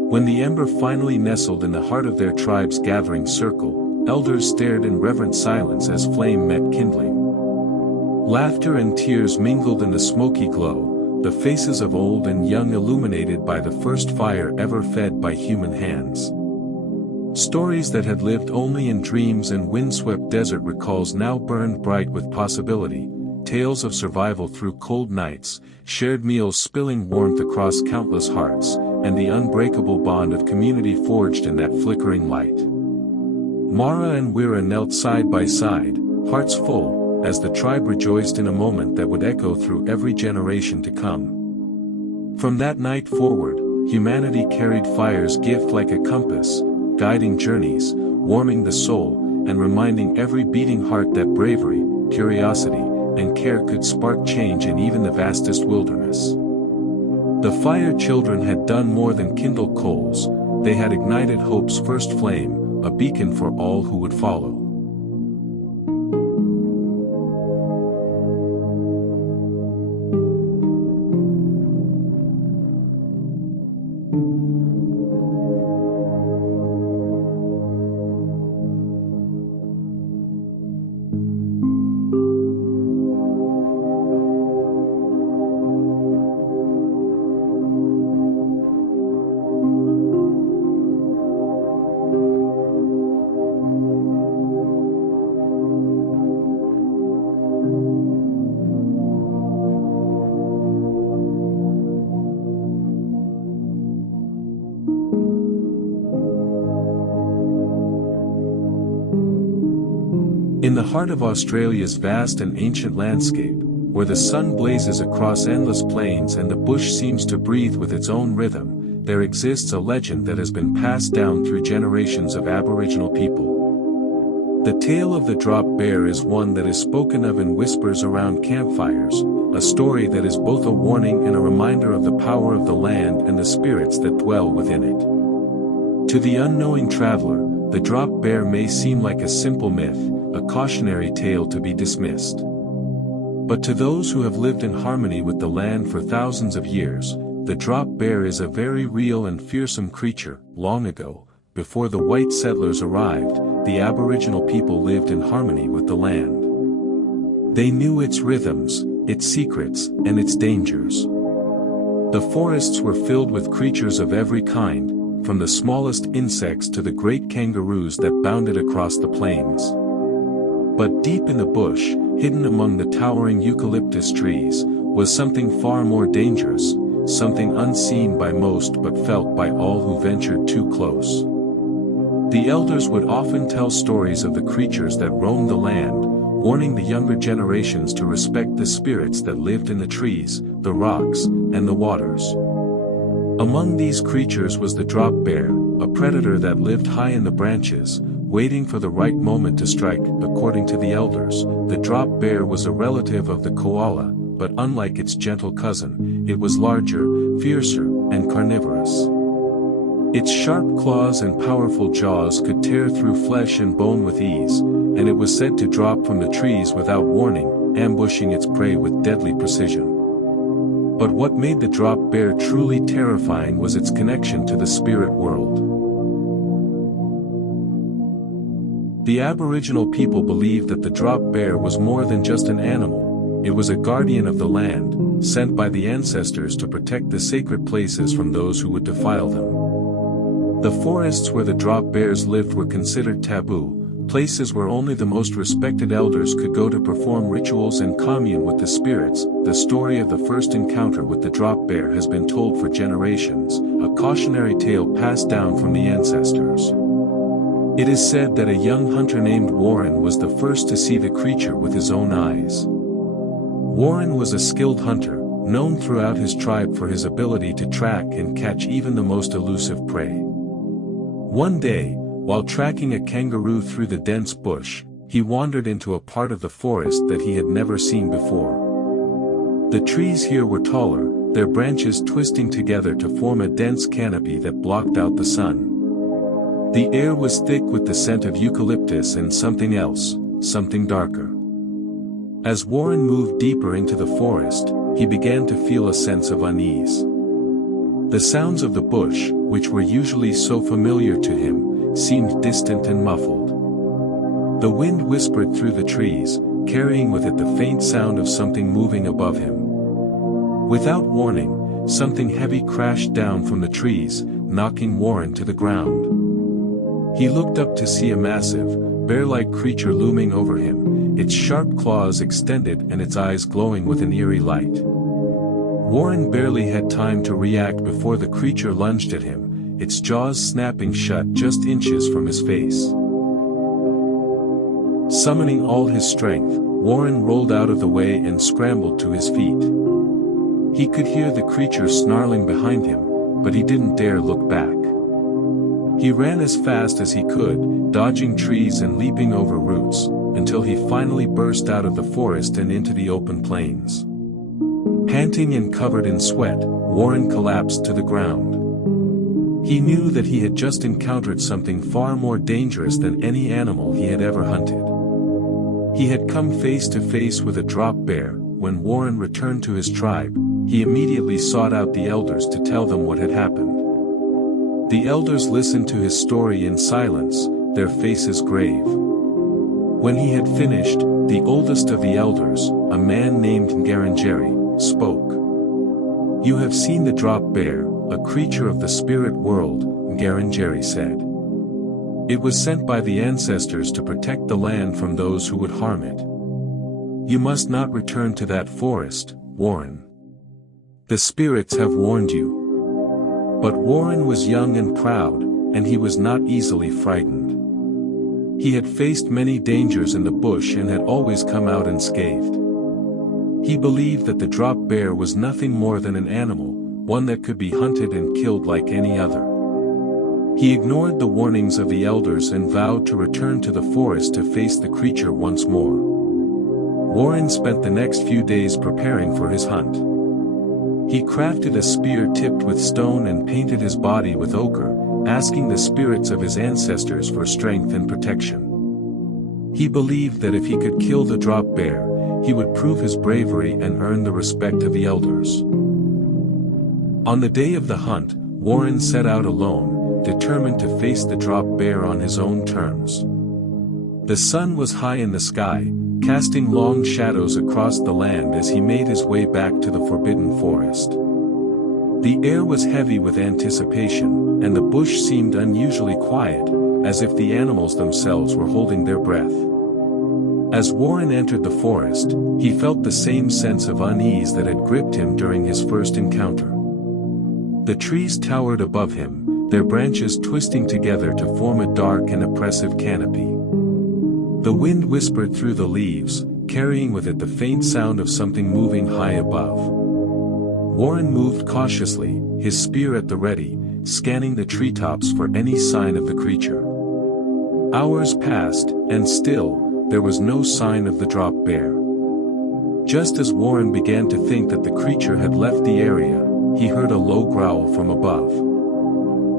When the ember finally nestled in the heart of their tribe's gathering circle, elders stared in reverent silence as flame met kindling. Laughter and tears mingled in the smoky glow, the faces of old and young illuminated by the first fire ever fed by human hands. Stories that had lived only in dreams and windswept desert recalls now burned bright with possibility, tales of survival through cold nights, shared meals spilling warmth across countless hearts, and the unbreakable bond of community forged in that flickering light. Mara and Wira knelt side by side, hearts full, as the tribe rejoiced in a moment that would echo through every generation to come. From that night forward, humanity carried fire's gift like a compass, guiding journeys, warming the soul, and reminding every beating heart that bravery, curiosity, and care could spark change in even the vastest wilderness. The Fire Children had done more than kindle coals, they had ignited hope's first flame, a beacon for all who would follow. In the heart of Australia's vast and ancient landscape, where the sun blazes across endless plains and the bush seems to breathe with its own rhythm, there exists a legend that has been passed down through generations of Aboriginal people. The tale of the drop bear is one that is spoken of in whispers around campfires, a story that is both a warning and a reminder of the power of the land and the spirits that dwell within it. To the unknowing traveler, the drop bear may seem like a simple myth, a cautionary tale to be dismissed. But to those who have lived in harmony with the land for thousands of years, the drop bear is a very real and fearsome creature. Long ago, before the white settlers arrived, the Aboriginal people lived in harmony with the land. They knew its rhythms, its secrets, and its dangers. The forests were filled with creatures of every kind, from the smallest insects to the great kangaroos that bounded across the plains. But deep in the bush, hidden among the towering eucalyptus trees, was something far more dangerous, something unseen by most but felt by all who ventured too close. The elders would often tell stories of the creatures that roamed the land, warning the younger generations to respect the spirits that lived in the trees, the rocks, and the waters. Among these creatures was the drop bear, a predator that lived high in the branches, waiting for the right moment to strike. According to the elders, the drop bear was a relative of the koala, but unlike its gentle cousin, it was larger, fiercer, and carnivorous. Its sharp claws and powerful jaws could tear through flesh and bone with ease, and it was said to drop from the trees without warning, ambushing its prey with deadly precision. But what made the drop bear truly terrifying was its connection to the spirit world. The Aboriginal people believed that the drop bear was more than just an animal. It was a guardian of the land, sent by the ancestors to protect the sacred places from those who would defile them. The forests where the drop bears lived were considered taboo, places where only the most respected elders could go to perform rituals and commune with the spirits. The story of the first encounter with the drop bear has been told for generations, a cautionary tale passed down from the ancestors. It is said that a young hunter named Warren was the first to see the creature with his own eyes. Warren was a skilled hunter, known throughout his tribe for his ability to track and catch even the most elusive prey. One day, while tracking a kangaroo through the dense bush, he wandered into a part of the forest that he had never seen before. The trees here were taller, their branches twisting together to form a dense canopy that blocked out the sun. The air was thick with the scent of eucalyptus and something else, something darker. As Warren moved deeper into the forest, he began to feel a sense of unease. The sounds of the bush, which were usually so familiar to him, seemed distant and muffled. The wind whispered through the trees, carrying with it the faint sound of something moving above him. Without warning, something heavy crashed down from the trees, knocking Warren to the ground. He looked up to see a massive, bear-like creature looming over him, its sharp claws extended and its eyes glowing with an eerie light. Warren barely had time to react before the creature lunged at him, its jaws snapping shut just inches from his face. Summoning all his strength, Warren rolled out of the way and scrambled to his feet. He could hear the creature snarling behind him, but he didn't dare look back. He ran as fast as he could, dodging trees and leaping over roots, until he finally burst out of the forest and into the open plains. Panting and covered in sweat, Warren collapsed to the ground. He knew that he had just encountered something far more dangerous than any animal he had ever hunted. He had come face to face with a drop bear. When Warren returned to his tribe, he immediately sought out the elders to tell them what had happened. The elders listened to his story in silence, their faces grave. When he had finished, the oldest of the elders, a man named Ngaranjeri, spoke. "You have seen the drop bear, a creature of the spirit world," Ngaranjeri said. "It was sent by the ancestors to protect the land from those who would harm it. You must not return to that forest, Warren. The spirits have warned you." But Warren was young and proud, and he was not easily frightened. He had faced many dangers in the bush and had always come out unscathed. He believed that the drop bear was nothing more than an animal, one that could be hunted and killed like any other. He ignored the warnings of the elders and vowed to return to the forest to face the creature once more. Warren spent the next few days preparing for his hunt. He crafted a spear tipped with stone and painted his body with ochre, asking the spirits of his ancestors for strength and protection. He believed that if he could kill the drop bear, he would prove his bravery and earn the respect of the elders. On the day of the hunt, Warren set out alone, determined to face the drop bear on his own terms. The sun was high in the sky, casting long shadows across the land as he made his way back to the forbidden forest. The air was heavy with anticipation, and the bush seemed unusually quiet, as if the animals themselves were holding their breath. As Warren entered the forest, he felt the same sense of unease that had gripped him during his first encounter. The trees towered above him, their branches twisting together to form a dark and oppressive canopy. The wind whispered through the leaves, carrying with it the faint sound of something moving high above. Warren moved cautiously, his spear at the ready, scanning the treetops for any sign of the creature. Hours passed, and still, there was no sign of the drop bear. Just as Warren began to think that the creature had left the area, he heard a low growl from above.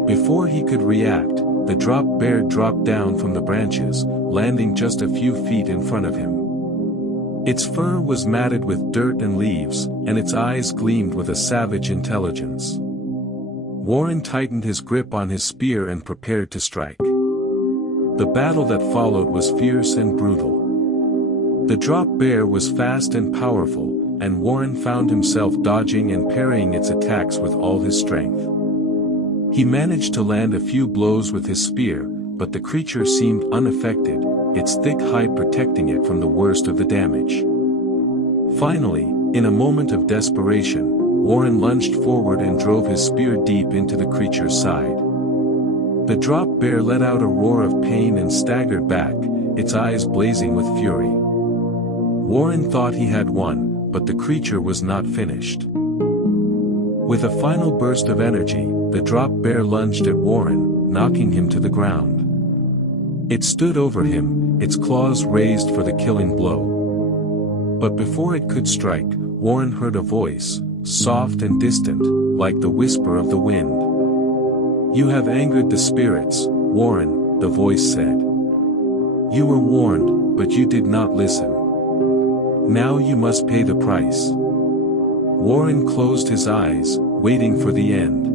Before he could react, the drop bear dropped down from the branches, landing just a few feet in front of him. Its fur was matted with dirt and leaves, and its eyes gleamed with a savage intelligence. Warren tightened his grip on his spear and prepared to strike. The battle that followed was fierce and brutal. The drop bear was fast and powerful, and Warren found himself dodging and parrying its attacks with all his strength. He managed to land a few blows with his spear, but the creature seemed unaffected, its thick hide protecting it from the worst of the damage. Finally, in a moment of desperation, Warren lunged forward and drove his spear deep into the creature's side. The drop bear let out a roar of pain and staggered back, its eyes blazing with fury. Warren thought he had won, but the creature was not finished. With a final burst of energy, the drop bear lunged at Warren, knocking him to the ground. It stood over him, its claws raised for the killing blow. But before it could strike, Warren heard a voice, soft and distant, like the whisper of the wind. "You have angered the spirits, Warren," the voice said. "You were warned, but you did not listen. Now you must pay the price." Warren closed his eyes, waiting for the end.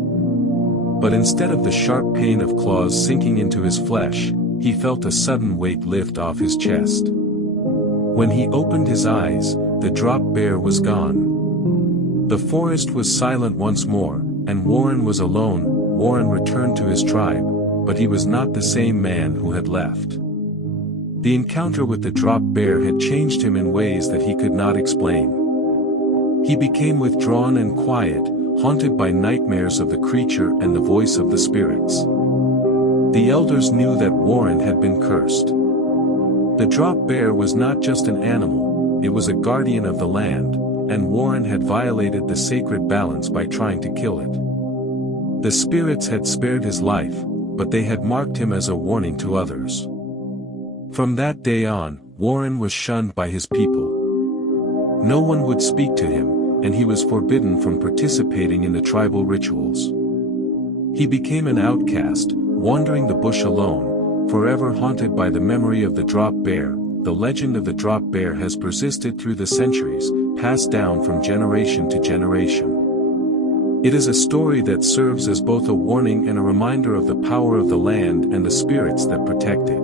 But instead of the sharp pain of claws sinking into his flesh, he felt a sudden weight lift off his chest. When he opened his eyes, the drop bear was gone. The forest was silent once more, and Warren was alone. Warren returned to his tribe, but he was not the same man who had left. The encounter with the drop bear had changed him in ways that he could not explain. He became withdrawn and quiet, haunted by nightmares of the creature and the voice of the spirits. The elders knew that Warren had been cursed. The drop bear was not just an animal, it was a guardian of the land, and Warren had violated the sacred balance by trying to kill it. The spirits had spared his life, but they had marked him as a warning to others. From that day on, Warren was shunned by his people. No one would speak to him, and he was forbidden from participating in the tribal rituals. He became an outcast, wandering the bush alone, forever haunted by the memory of the drop bear. The legend of the drop bear has persisted through the centuries, passed down from generation to generation. It is a story that serves as both a warning and a reminder of the power of the land and the spirits that protect it.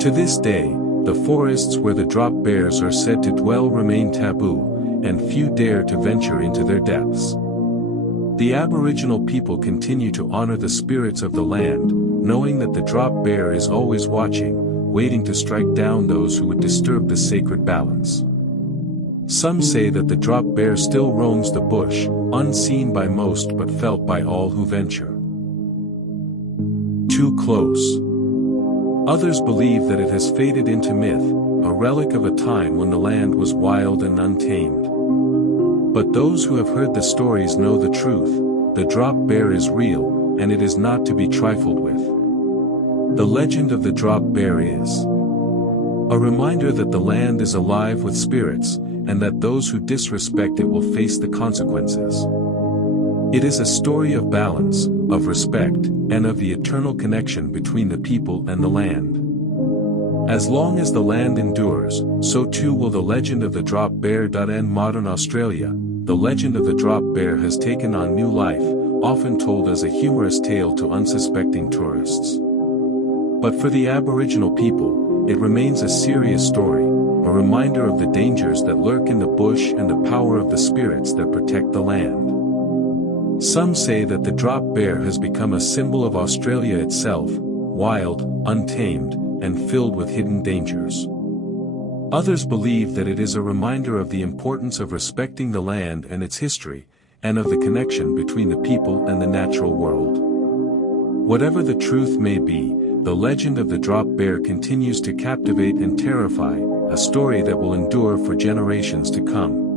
To this day, the forests where the drop bears are said to dwell remain taboo, and few dare to venture into their depths. The Aboriginal people continue to honor the spirits of the land, knowing that the drop bear is always watching, waiting to strike down those who would disturb the sacred balance. Some say that the drop bear still roams the bush, unseen by most but felt by all who venture. Too close. Others believe that it has faded into myth, a relic of a time when the land was wild and untamed. But those who have heard the stories know the truth: the drop bear is real, and it is not to be trifled with. The legend of the drop bear is a reminder that the land is alive with spirits, and that those who disrespect it will face the consequences. It is a story of balance, of respect, and of the eternal connection between the people and the land. As long as the land endures, so too will the legend of the drop bear. In modern Australia, the legend of the drop bear has taken on new life, often told as a humorous tale to unsuspecting tourists. But for the Aboriginal people, it remains a serious story, a reminder of the dangers that lurk in the bush and the power of the spirits that protect the land. Some say that the drop bear has become a symbol of Australia itself, wild, untamed, and filled with hidden dangers. Others believe that it is a reminder of the importance of respecting the land and its history, and of the connection between the people and the natural world. Whatever the truth may be, the legend of the drop bear continues to captivate and terrify, a story that will endure for generations to come.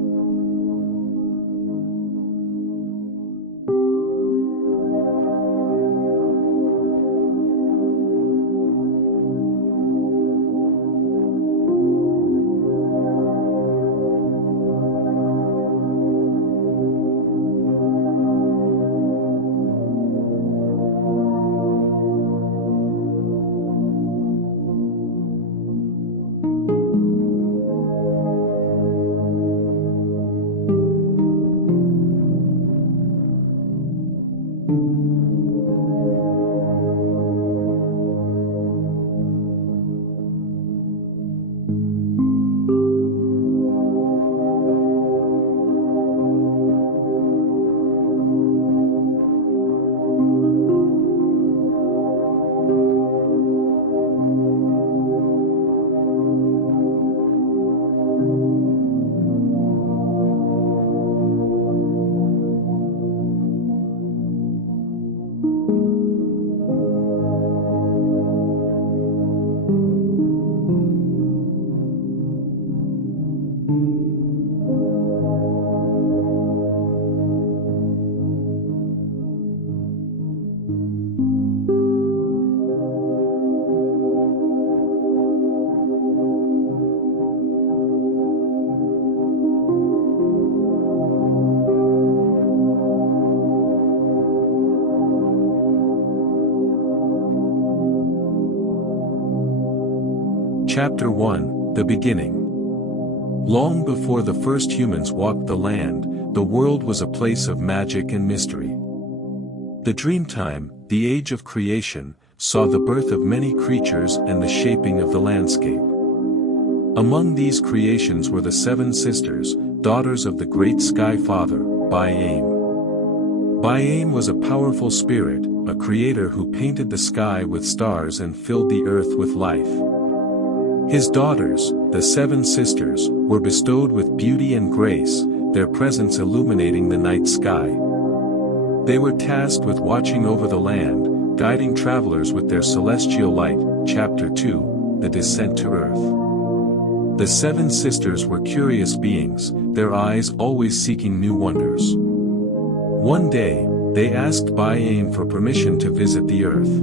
Chapter 1, The Beginning. Long before the first humans walked the land, the world was a place of magic and mystery. The Dreamtime, the age of creation, saw the birth of many creatures and the shaping of the landscape. Among these creations were the seven sisters, daughters of the great Sky Father, Bunyip. Bunyip was a powerful spirit, a creator who painted the sky with stars and filled the earth with life. His daughters, the seven sisters, were bestowed with beauty and grace, their presence illuminating the night sky. They were tasked with watching over the land, guiding travelers with their celestial light. Chapter 2, The Descent to Earth. The seven sisters were curious beings, their eyes always seeking new wonders. One day, they asked Bunyip for permission to visit the earth.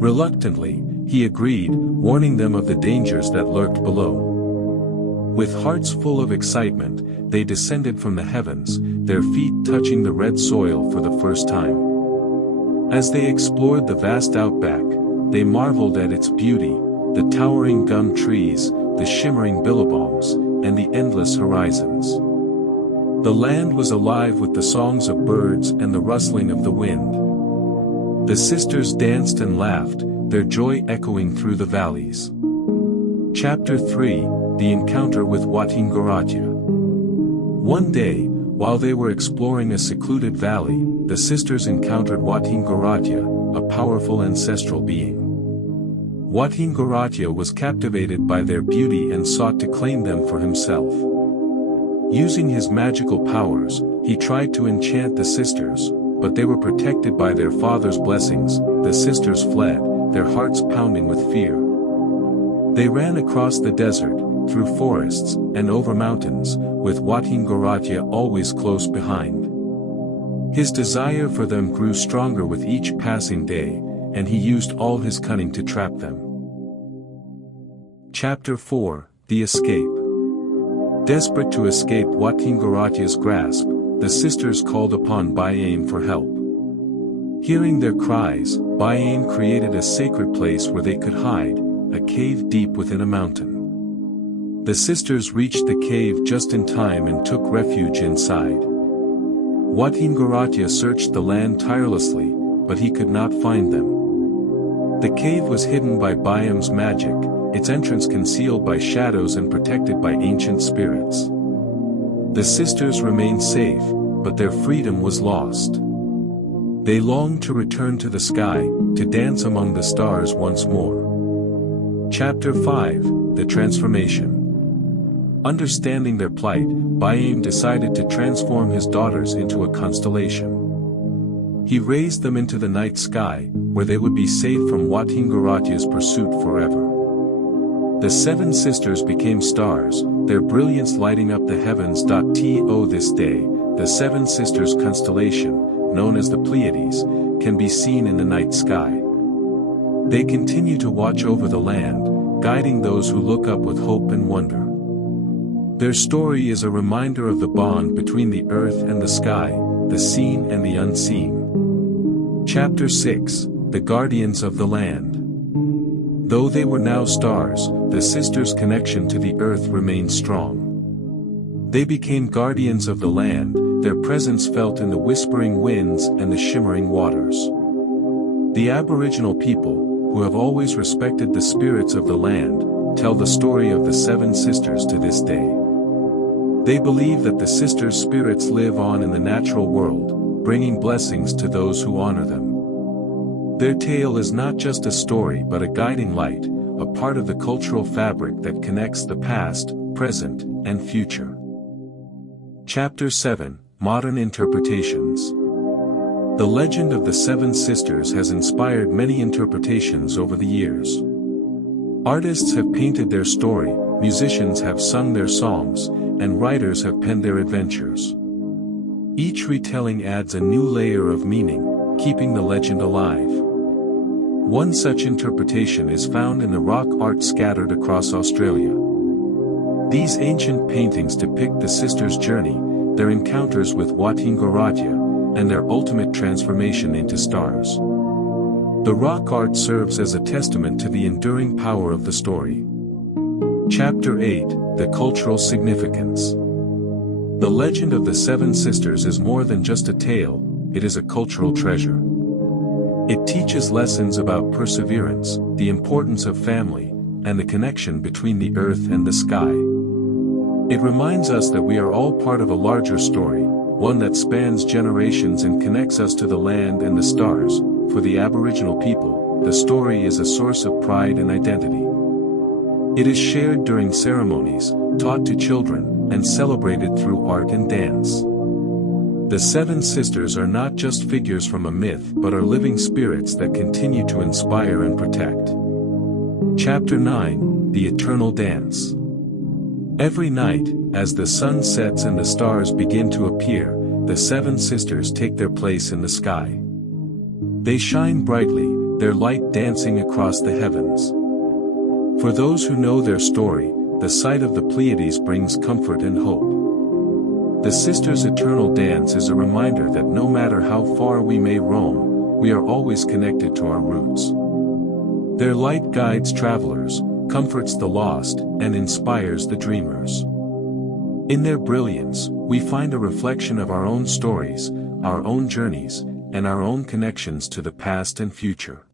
Reluctantly, he agreed, warning them of the dangers that lurked below. With hearts full of excitement, they descended from the heavens, their feet touching the red soil for the first time. As they explored the vast outback, they marveled at its beauty, the towering gum trees, the shimmering billabongs, and the endless horizons. The land was alive with the songs of birds and the rustling of the wind. The sisters danced and laughed, their joy echoing through the valleys. Chapter 3, The Encounter with Watingaraja. One day, while they were exploring a secluded valley, the sisters encountered Watingaraja, a powerful ancestral being. Watingaraja was captivated by their beauty and sought to claim them for himself. Using his magical powers, he tried to enchant the sisters, but they were protected by their father's blessings. The sisters fled, their hearts pounding with fear. They ran across the desert, through forests, and over mountains, with Watingaratia always close behind. His desire for them grew stronger with each passing day, and he used all his cunning to trap them. Chapter 4, The Escape. Desperate to escape Watingaratia's grasp, the sisters called upon Bayane for help. Hearing their cries, Bayane created a sacred place where they could hide, a cave deep within a mountain. The sisters reached the cave just in time and took refuge inside. Watingaratia searched the land tirelessly, but he could not find them. The cave was hidden by Bayam's magic, its entrance concealed by shadows and protected by ancient spirits. The sisters remained safe, but their freedom was lost. They longed to return to the sky, to dance among the stars once more. Chapter 5, The Transformation. Understanding their plight, Bayam decided to transform his daughters into a constellation. He raised them into the night sky, where they would be safe from Watingaratia's pursuit forever. The 7 sisters became stars, their brilliance lighting up the heavens. To this day, the 7 sisters constellation, known as the Pleiades, can be seen in the night sky. They continue to watch over the land, guiding those who look up with hope and wonder. Their story is a reminder of the bond between the earth and the sky, the seen and the unseen. Chapter 6, The Guardians of the Land. Though they were now stars, the sisters' connection to the earth remained strong. They became guardians of the land, their presence felt in the whispering winds and the shimmering waters. The Aboriginal people, who have always respected the spirits of the land, tell the story of the 7 sisters to this day. They believe that the sisters' spirits live on in the natural world, bringing blessings to those who honor them. Their tale is not just a story but a guiding light, a part of the cultural fabric that connects the past, present, and future. Chapter 7, Modern Interpretations. The legend of the 7 sisters has inspired many interpretations over the years. Artists have painted their story, musicians have sung their songs, and writers have penned their adventures. Each retelling adds a new layer of meaning, keeping the legend alive. One such interpretation is found in the rock art scattered across Australia. These ancient paintings depict the sisters' journey, their encounters with Watingaratia, and their ultimate transformation into stars. The rock art serves as a testament to the enduring power of the story. Chapter 8, The Cultural Significance. The legend of the 7 sisters is more than just a tale, it is a cultural treasure. It teaches lessons about perseverance, the importance of family, and the connection between the earth and the sky. It reminds us that we are all part of a larger story, one that spans generations and connects us to the land and the stars. For the Aboriginal people, the story is a source of pride and identity. It is shared during ceremonies, taught to children, and celebrated through art and dance. The 7 sisters are not just figures from a myth but are living spirits that continue to inspire and protect. Chapter 9, The Eternal Dance. Every night, as the sun sets and the stars begin to appear, the 7 sisters take their place in the sky. They shine brightly, their light dancing across the heavens. For those who know their story, the sight of the Pleiades brings comfort and hope. The sisters' eternal dance is a reminder that no matter how far we may roam, we are always connected to our roots. Their light guides travelers, comforts the lost, and inspires the dreamers. In their brilliance, we find a reflection of our own stories, our own journeys, and our own connections to the past and future.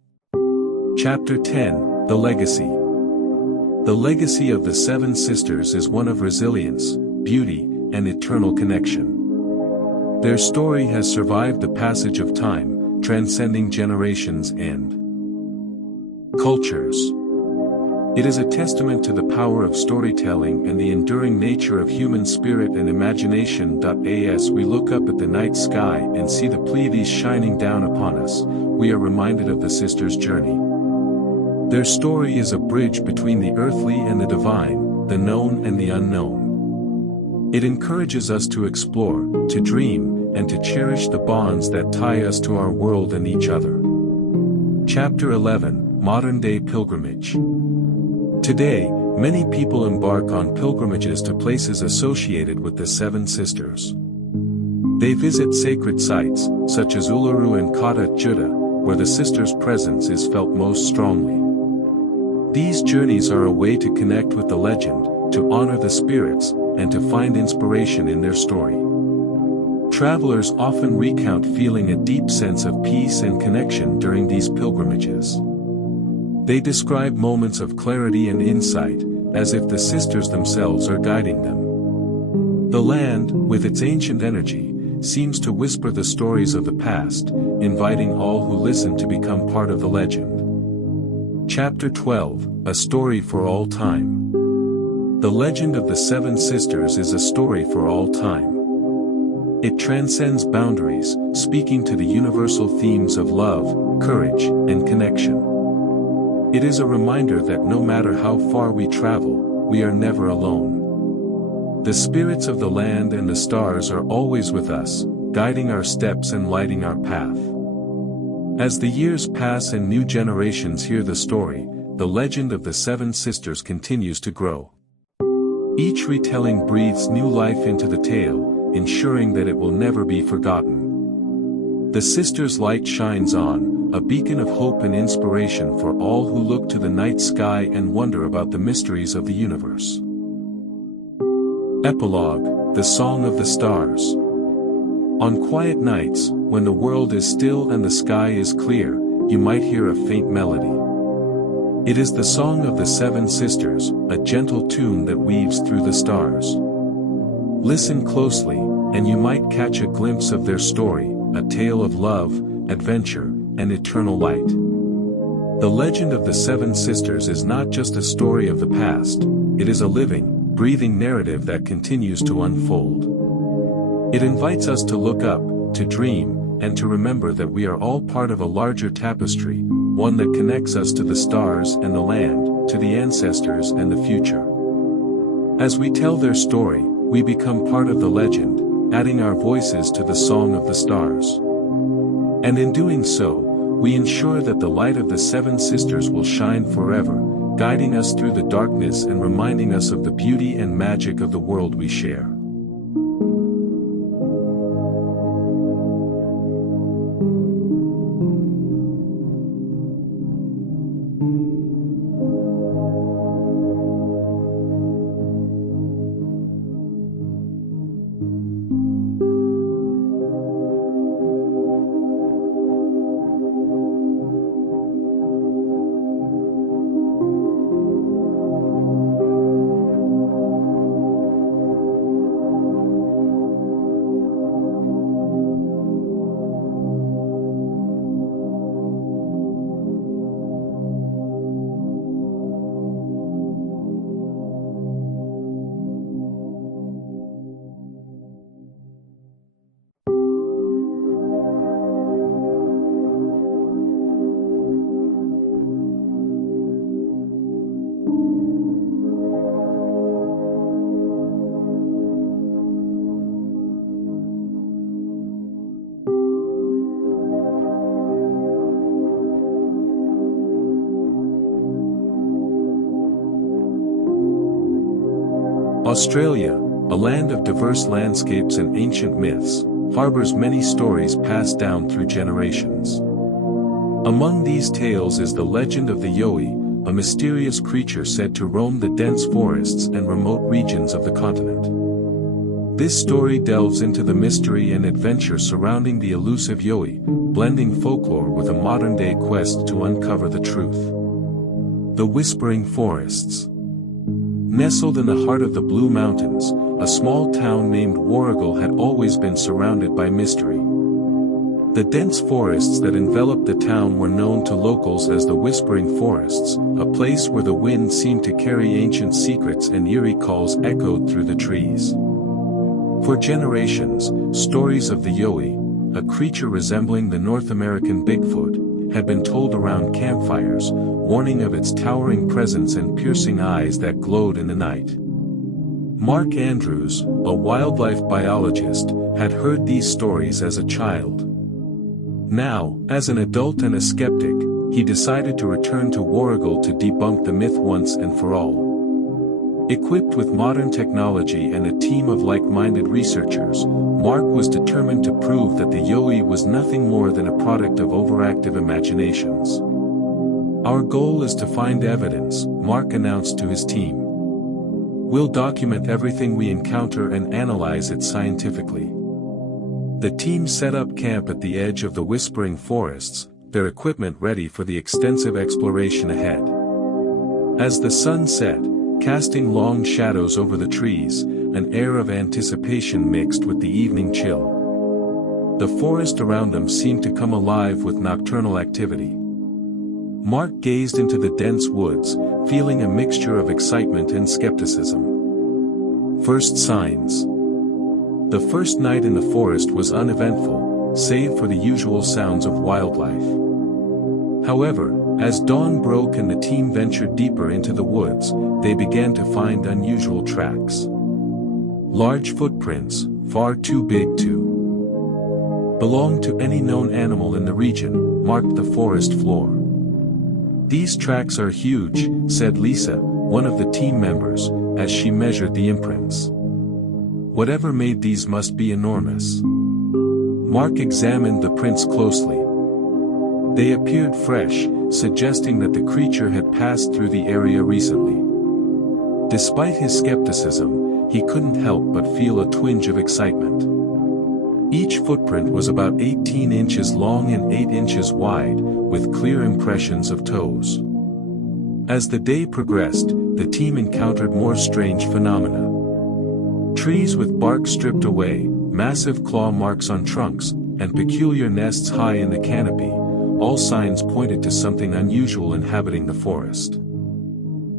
Chapter 10, The Legacy. The legacy of the 7 sisters is one of resilience, beauty, and eternal connection. Their story has survived the passage of time, transcending generations and cultures. It is a testament to the power of storytelling and the enduring nature of human spirit and imagination. As we look up at the night sky and see the Pleiades shining down upon us, we are reminded of the sisters' journey. Their story is a bridge between the earthly and the divine, the known and the unknown. It encourages us to explore, to dream, and to cherish the bonds that tie us to our world and each other. Chapter 11, Modern-Day Pilgrimage. Today, many people embark on pilgrimages to places associated with the Seven Sisters. They visit sacred sites, such as Uluru and Kata Juda, where the sisters' presence is felt most strongly. These journeys are a way to connect with the legend, to honor the spirits, and to find inspiration in their story. Travelers often recount feeling a deep sense of peace and connection during these pilgrimages. They describe moments of clarity and insight, as if the sisters themselves are guiding them. The land, with its ancient energy, seems to whisper the stories of the past, inviting all who listen to become part of the legend. Chapter 12, A Story for All Time. The Legend of the Seven Sisters is a story for all time. It transcends boundaries, speaking to the universal themes of love, courage, and connection. It is a reminder that no matter how far we travel, we are never alone. The spirits of the land and the stars are always with us, guiding our steps and lighting our path. As the years pass and new generations hear the story, the legend of the Seven Sisters continues to grow. Each retelling breathes new life into the tale, ensuring that it will never be forgotten. The sisters' light shines on, a beacon of hope and inspiration for all who look to the night sky and wonder about the mysteries of the universe. Epilogue, The Song of the Stars. On quiet nights, when the world is still and the sky is clear, you might hear a faint melody. It is the song of the Seven Sisters, a gentle tune that weaves through the stars. Listen closely, and you might catch a glimpse of their story, a tale of love, adventure, and eternal light. The legend of the Seven Sisters is not just a story of the past, it is a living, breathing narrative that continues to unfold. It invites us to look up, to dream, and to remember that we are all part of a larger tapestry, one that connects us to the stars and the land, to the ancestors and the future. As we tell their story, we become part of the legend, adding our voices to the song of the stars. And in doing so, we ensure that the light of the Seven Sisters will shine forever, guiding us through the darkness and reminding us of the beauty and magic of the world we share. Australia, a land of diverse landscapes and ancient myths, harbors many stories passed down through generations. Among these tales is the Legend of the Yowie, a mysterious creature said to roam the dense forests and remote regions of the continent. This story delves into the mystery and adventure surrounding the elusive Yowie, blending folklore with a modern-day quest to uncover the truth. The Whispering Forests. Nestled in the heart of the Blue Mountains, a small town named Warrigal had always been surrounded by mystery. The dense forests that enveloped the town were known to locals as the Whispering Forests, a place where the wind seemed to carry ancient secrets and eerie calls echoed through the trees. For generations, stories of the Yowie, a creature resembling the North American Bigfoot, had been told around campfires, warning of its towering presence and piercing eyes that glowed in the night. Mark Andrews, a wildlife biologist, had heard these stories as a child. Now, as an adult and a skeptic, he decided to return to Warrigal to debunk the myth once and for all. Equipped with modern technology and a team of like-minded researchers, Mark was determined to prove that the Yowie was nothing more than a product of overactive imaginations. "Our goal is to find evidence," Mark announced to his team. "We'll document everything we encounter and analyze it scientifically." The team set up camp at the edge of the Whispering Forests, their equipment ready for the extensive exploration ahead. As the sun set, casting long shadows over the trees, an air of anticipation mixed with the evening chill. The forest around them seemed to come alive with nocturnal activity. Mark gazed into the dense woods, feeling a mixture of excitement and skepticism. First signs. The first night in the forest was uneventful, save for the usual sounds of wildlife. However, as dawn broke and the team ventured deeper into the woods, they began to find unusual tracks. Large footprints, far too big to belong to any known animal in the region, marked the forest floor. "These tracks are huge," said Lisa, one of the team members, as she measured the imprints. "Whatever made these must be enormous." Mark examined the prints closely. They appeared fresh, suggesting that the creature had passed through the area recently. Despite his skepticism, he couldn't help but feel a twinge of excitement. Each footprint was about 18 inches long and 8 inches wide, with clear impressions of toes. As the day progressed, the team encountered more strange phenomena. Trees with bark stripped away, massive claw marks on trunks, and peculiar nests high in the canopy, all signs pointed to something unusual inhabiting the forest.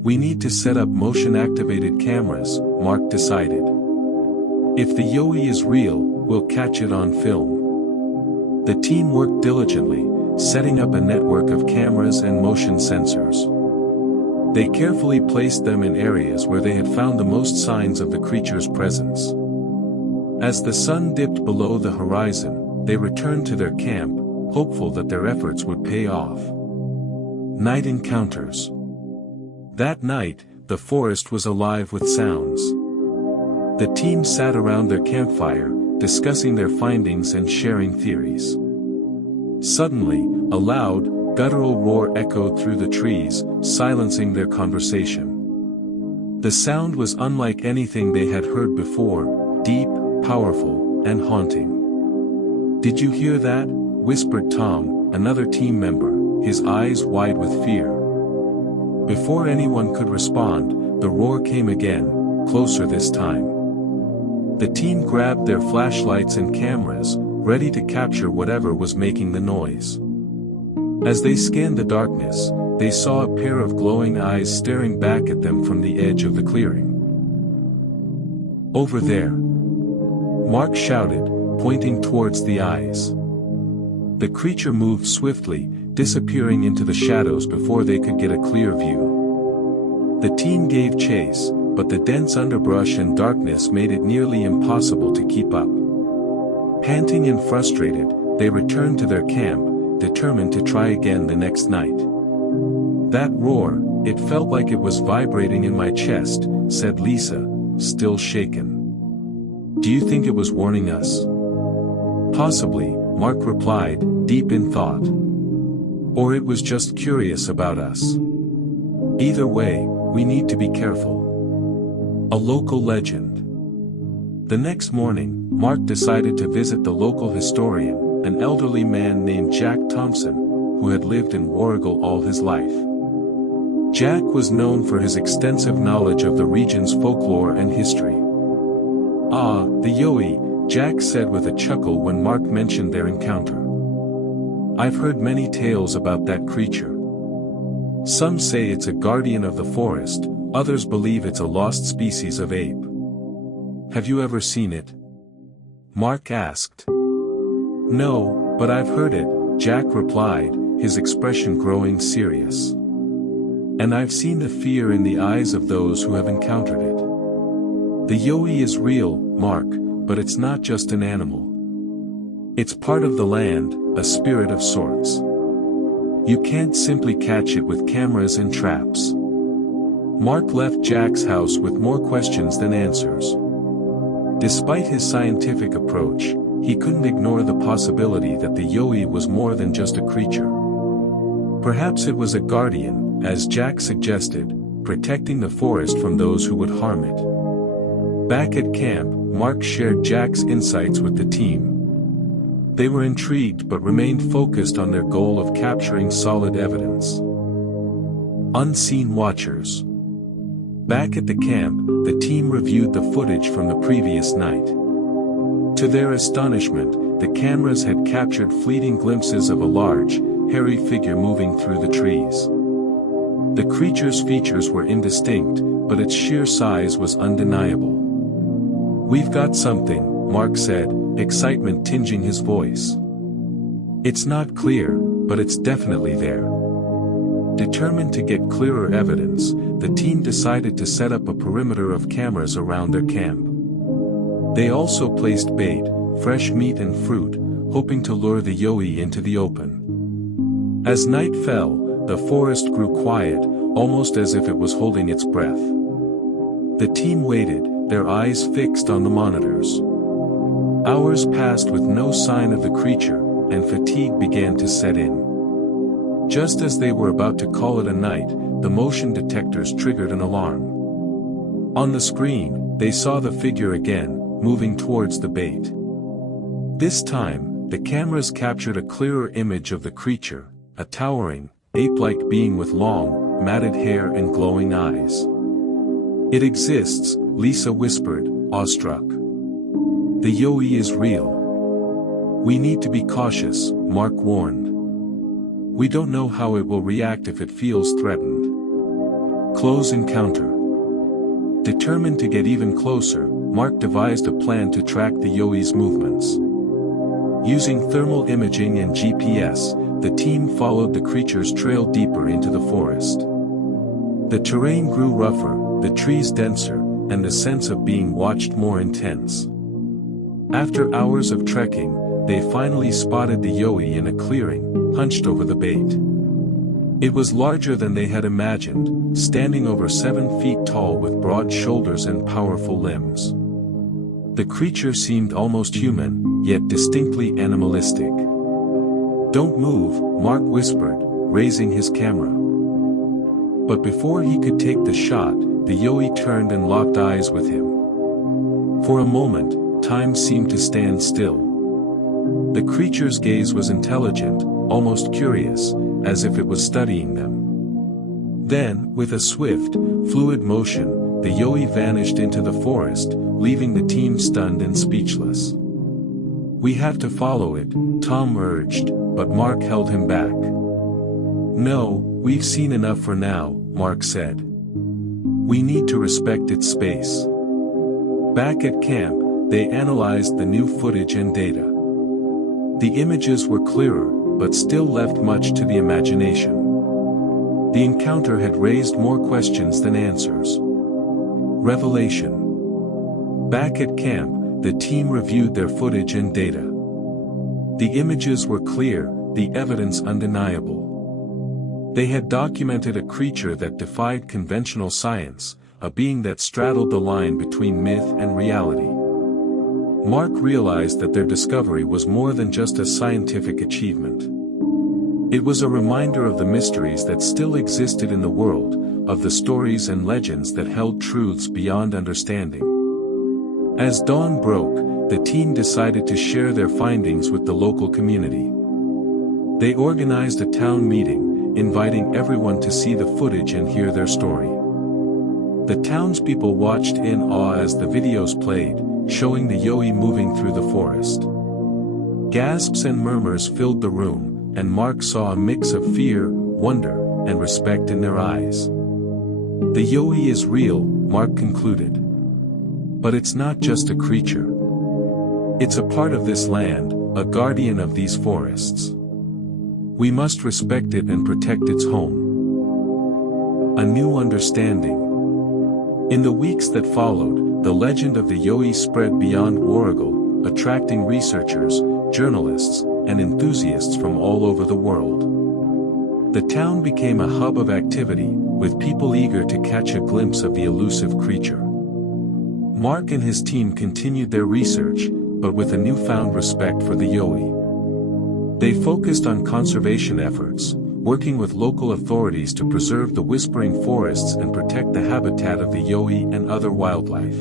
"We need to set up motion-activated cameras," Mark decided. "If the Yowie is real, we'll catch it on film." The team worked diligently, setting up a network of cameras and motion sensors. They carefully placed them in areas where they had found the most signs of the creature's presence. As the sun dipped below the horizon, they returned to their camp, hopeful that their efforts would pay off. Night encounters. That night, the forest was alive with sounds. The team sat around their campfire, discussing their findings and sharing theories. Suddenly, a loud, guttural roar echoed through the trees, silencing their conversation. The sound was unlike anything they had heard before, deep, powerful, and haunting. "Did you hear that?" whispered Tom, another team member, his eyes wide with fear. Before anyone could respond, the roar came again, closer this time. The team grabbed their flashlights and cameras, ready to capture whatever was making the noise. As they scanned the darkness, they saw a pair of glowing eyes staring back at them from the edge of the clearing. "Over there!" Mark shouted, pointing towards the eyes. The creature moved swiftly, disappearing into the shadows before they could get a clear view. The team gave chase, but the dense underbrush and darkness made it nearly impossible to keep up. Panting and frustrated, they returned to their camp, determined to try again the next night. "That roar, it felt like it was vibrating in my chest," said Lisa, still shaken. "Do you think it was warning us?" "Possibly," Mark replied, deep in thought. "Or it was just curious about us. Either way, we need to be careful." A local legend. The next morning, Mark decided to visit the local historian, an elderly man named Jack Thompson, who had lived in Warrigal all his life. Jack was known for his extensive knowledge of the region's folklore and history. "Ah, the Yowie," Jack said with a chuckle when Mark mentioned their encounter. "I've heard many tales about that creature. Some say it's a guardian of the forest, others believe it's a lost species of ape. Have you ever seen it?" Mark asked. "No, but I've heard it," Jack replied, his expression growing serious. "And I've seen the fear in the eyes of those who have encountered it. The Yowie is real, Mark, but it's not just an animal. It's part of the land, a spirit of sorts. You can't simply catch it with cameras and traps." Mark left Jack's house with more questions than answers. Despite his scientific approach, he couldn't ignore the possibility that the Yowie was more than just a creature. Perhaps it was a guardian, as Jack suggested, protecting the forest from those who would harm it. Back at camp, Mark shared Jack's insights with the team. They were intrigued but remained focused on their goal of capturing solid evidence. Unseen watchers. Back at the camp, the team reviewed the footage from the previous night. To their astonishment, the cameras had captured fleeting glimpses of a large, hairy figure moving through the trees. The creature's features were indistinct, but its sheer size was undeniable. "We've got something," Mark said, excitement tinging his voice. "It's not clear, but it's definitely there." Determined to get clearer evidence, the team decided to set up a perimeter of cameras around their camp. They also placed bait, fresh meat and fruit, hoping to lure the Yowie into the open. As night fell, the forest grew quiet, almost as if it was holding its breath. The team waited, their eyes fixed on the monitors. Hours passed with no sign of the creature, and fatigue began to set in. Just as they were about to call it a night, the motion detectors triggered an alarm. On the screen, they saw the figure again, moving towards the bait. This time, the cameras captured a clearer image of the creature, a towering, ape-like being with long, matted hair and glowing eyes. "It exists," Lisa whispered, awestruck. "The Yowie is real. We need to be cautious," Mark warned. "We don't know how it will react if it feels threatened." Close encounter. Determined to get even closer, Mark devised a plan to track the Yowie's movements. Using thermal imaging and GPS, the team followed the creature's trail deeper into the forest. The terrain grew rougher, the trees denser, and the sense of being watched more intense. After hours of trekking, they finally spotted the Yowie in a clearing, hunched over the bait. It was larger than they had imagined, standing over 7 feet tall with broad shoulders and powerful limbs. The creature seemed almost human, yet distinctly animalistic. "Don't move," Mark whispered, raising his camera. But before he could take the shot, the Yowie turned and locked eyes with him. For a moment, time seemed to stand still. The creature's gaze was intelligent, almost curious, as if it was studying them. Then, with a swift, fluid motion, the Yowie vanished into the forest, leaving the team stunned and speechless. "We have to follow it," Tom urged, but Mark held him back. "No, we've seen enough for now," Mark said. "We need to respect its space." Back at camp, they analyzed the new footage and data. The images were clearer, but still left much to the imagination. The encounter had raised more questions than answers. Revelation. Back at camp, the team reviewed their footage and data. The images were clear, the evidence undeniable. They had documented a creature that defied conventional science, a being that straddled the line between myth and reality. Mark realized that their discovery was more than just a scientific achievement. It was a reminder of the mysteries that still existed in the world, of the stories and legends that held truths beyond understanding. As dawn broke, the team decided to share their findings with the local community. They organized a town meeting, inviting everyone to see the footage and hear their story. The townspeople watched in awe as the videos played, showing the Yowie moving through the forest. Gasps and murmurs filled the room, and Mark saw a mix of fear, wonder, and respect in their eyes. "The Yowie is real," Mark concluded. "But it's not just a creature. It's a part of this land, a guardian of these forests. We must respect it and protect its home. A new understanding. In the weeks that followed, the legend of the Yowie spread beyond Warrigal, attracting researchers, journalists, and enthusiasts from all over the world. The town became a hub of activity, with people eager to catch a glimpse of the elusive creature. Mark and his team continued their research, but with a newfound respect for the Yowie. They focused on conservation efforts, working with local authorities to preserve the whispering forests and protect the habitat of the Yowie and other wildlife.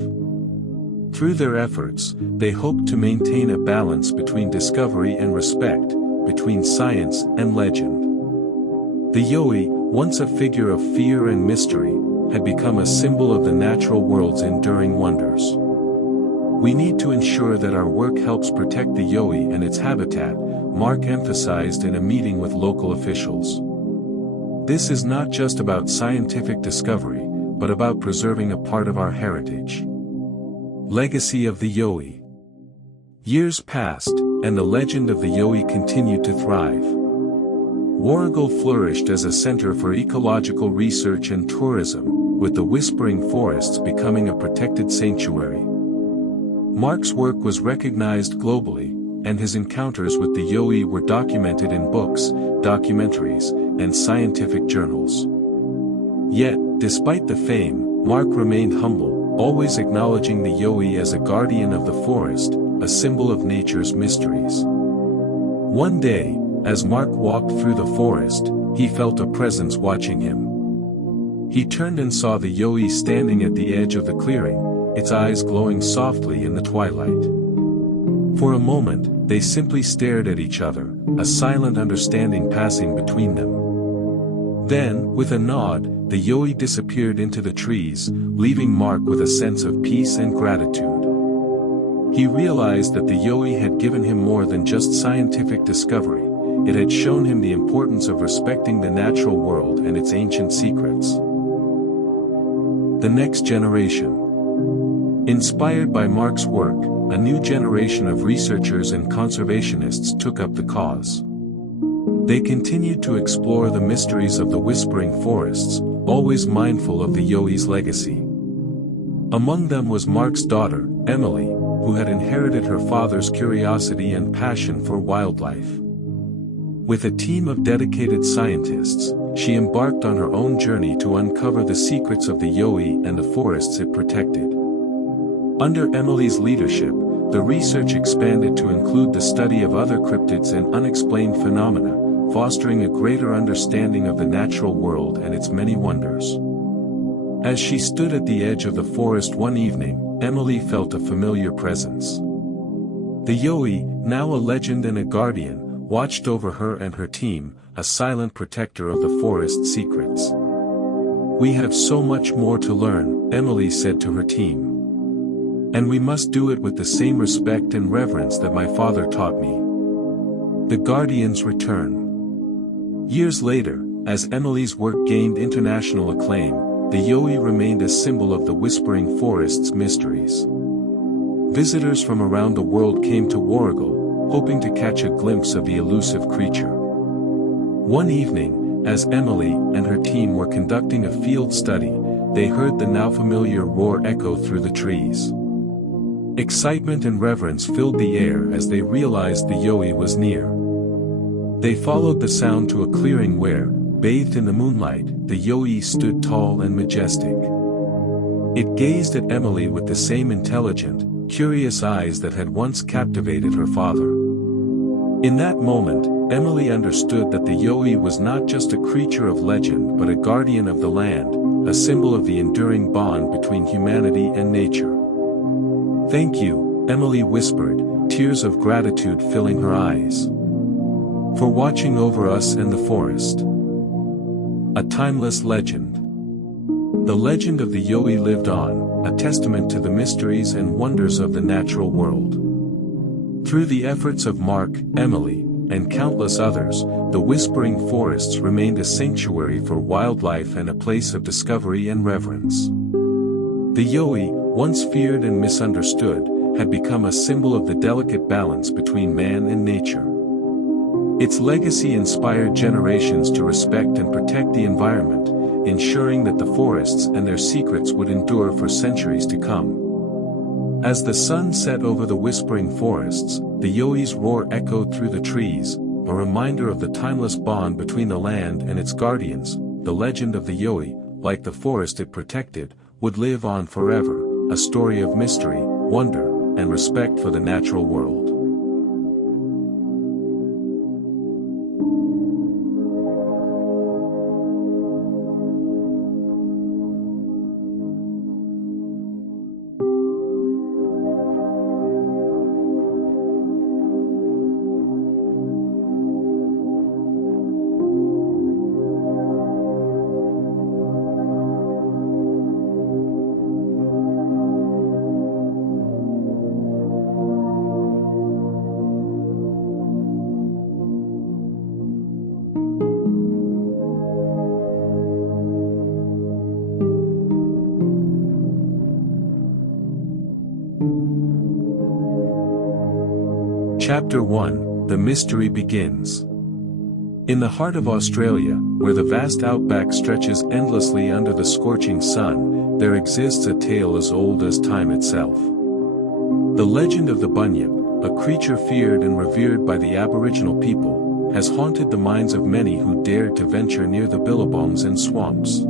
Through their efforts, they hoped to maintain a balance between discovery and respect, between science and legend. The Yowie, once a figure of fear and mystery, had become a symbol of the natural world's enduring wonders. We need to ensure that our work helps protect the Yowie and its habitat, Mark emphasized in a meeting with local officials. This is not just about scientific discovery, but about preserving a part of our heritage. Legacy of the Yowie. Years passed, and the legend of the Yowie continued to thrive. Warrigal flourished as a center for ecological research and tourism, with the whispering forests becoming a protected sanctuary. Mark's work was recognized globally, and his encounters with the Yowie were documented in books, documentaries, and scientific journals. Yet, despite the fame, Mark remained humble, always acknowledging the Yowie as a guardian of the forest, a symbol of nature's mysteries. One day, as Mark walked through the forest, he felt a presence watching him. He turned and saw the Yowie standing at the edge of the clearing, its eyes glowing softly in the twilight. For a moment, they simply stared at each other, a silent understanding passing between them. Then, with a nod, the Yowie disappeared into the trees, leaving Mark with a sense of peace and gratitude. He realized that the Yowie had given him more than just scientific discovery. It had shown him the importance of respecting the natural world and its ancient secrets. The next generation. Inspired by Mark's work, a new generation of researchers and conservationists took up the cause. They continued to explore the mysteries of the whispering forests, always mindful of the Yowie's legacy. Among them was Mark's daughter, Emily, who had inherited her father's curiosity and passion for wildlife. With a team of dedicated scientists, she embarked on her own journey to uncover the secrets of the Yowie and the forests it protected. Under Emily's leadership, the research expanded to include the study of other cryptids and unexplained phenomena, fostering a greater understanding of the natural world and its many wonders. As she stood at the edge of the forest one evening, Emily felt a familiar presence. The Yowie, now a legend and a guardian, watched over her and her team, a silent protector of the forest's secrets. "We have so much more to learn," Emily said to her team. "And we must do it with the same respect and reverence that my father taught me." The Guardians return. Years later, as Emily's work gained international acclaim, the Yowie remained a symbol of the whispering forest's mysteries. Visitors from around the world came to Warrigal, hoping to catch a glimpse of the elusive creature. One evening, as Emily and her team were conducting a field study, they heard the now familiar roar echo through the trees. Excitement and reverence filled the air as they realized the Yowie was near. They followed the sound to a clearing where, bathed in the moonlight, the Yowie stood tall and majestic. It gazed at Emily with the same intelligent, curious eyes that had once captivated her father. In that moment, Emily understood that the Yowie was not just a creature of legend but a guardian of the land, a symbol of the enduring bond between humanity and nature. "Thank you," Emily whispered, tears of gratitude filling her eyes, "for watching over us and the forest." A timeless legend. The legend of the Yowie lived on, a testament to the mysteries and wonders of the natural world. Through the efforts of Mark, Emily, and countless others, the whispering forests remained a sanctuary for wildlife and a place of discovery and reverence. The Yowie, once feared and misunderstood, had become a symbol of the delicate balance between man and nature. Its legacy inspired generations to respect and protect the environment, ensuring that the forests and their secrets would endure for centuries to come. As the sun set over the whispering forests, the Yowi's roar echoed through the trees, a reminder of the timeless bond between the land and its guardians. The legend of the Yowie, like the forest it protected, would live on forever, a story of mystery, wonder, and respect for the natural world. Chapter 1, The Mystery Begins. In the heart of Australia, where the vast outback stretches endlessly under the scorching sun, there exists a tale as old as time itself. The legend of the Bunyip, a creature feared and revered by the Aboriginal people, has haunted the minds of many who dared to venture near the billabongs and swamps.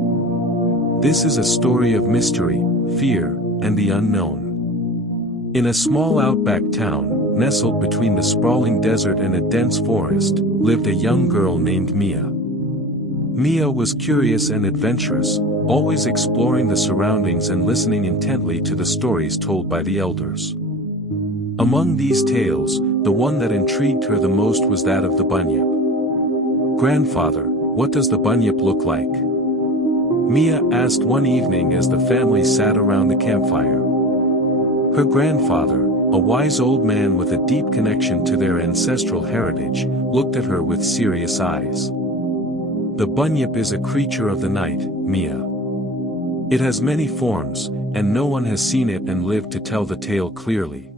This is a story of mystery, fear, and the unknown. In a small outback town, nestled between the sprawling desert and a dense forest, lived a young girl named Mia. Mia was curious and adventurous, always exploring the surroundings and listening intently to the stories told by the elders. Among these tales, the one that intrigued her the most was that of the Bunyip. "Grandfather, what does the Bunyip look like?" Mia asked one evening as the family sat around the campfire. Her grandfather, a wise old man with a deep connection to their ancestral heritage, looked at her with serious eyes. "The Bunyip is a creature of the night, Mia. It has many forms, and no one has seen it and lived to tell the tale clearly.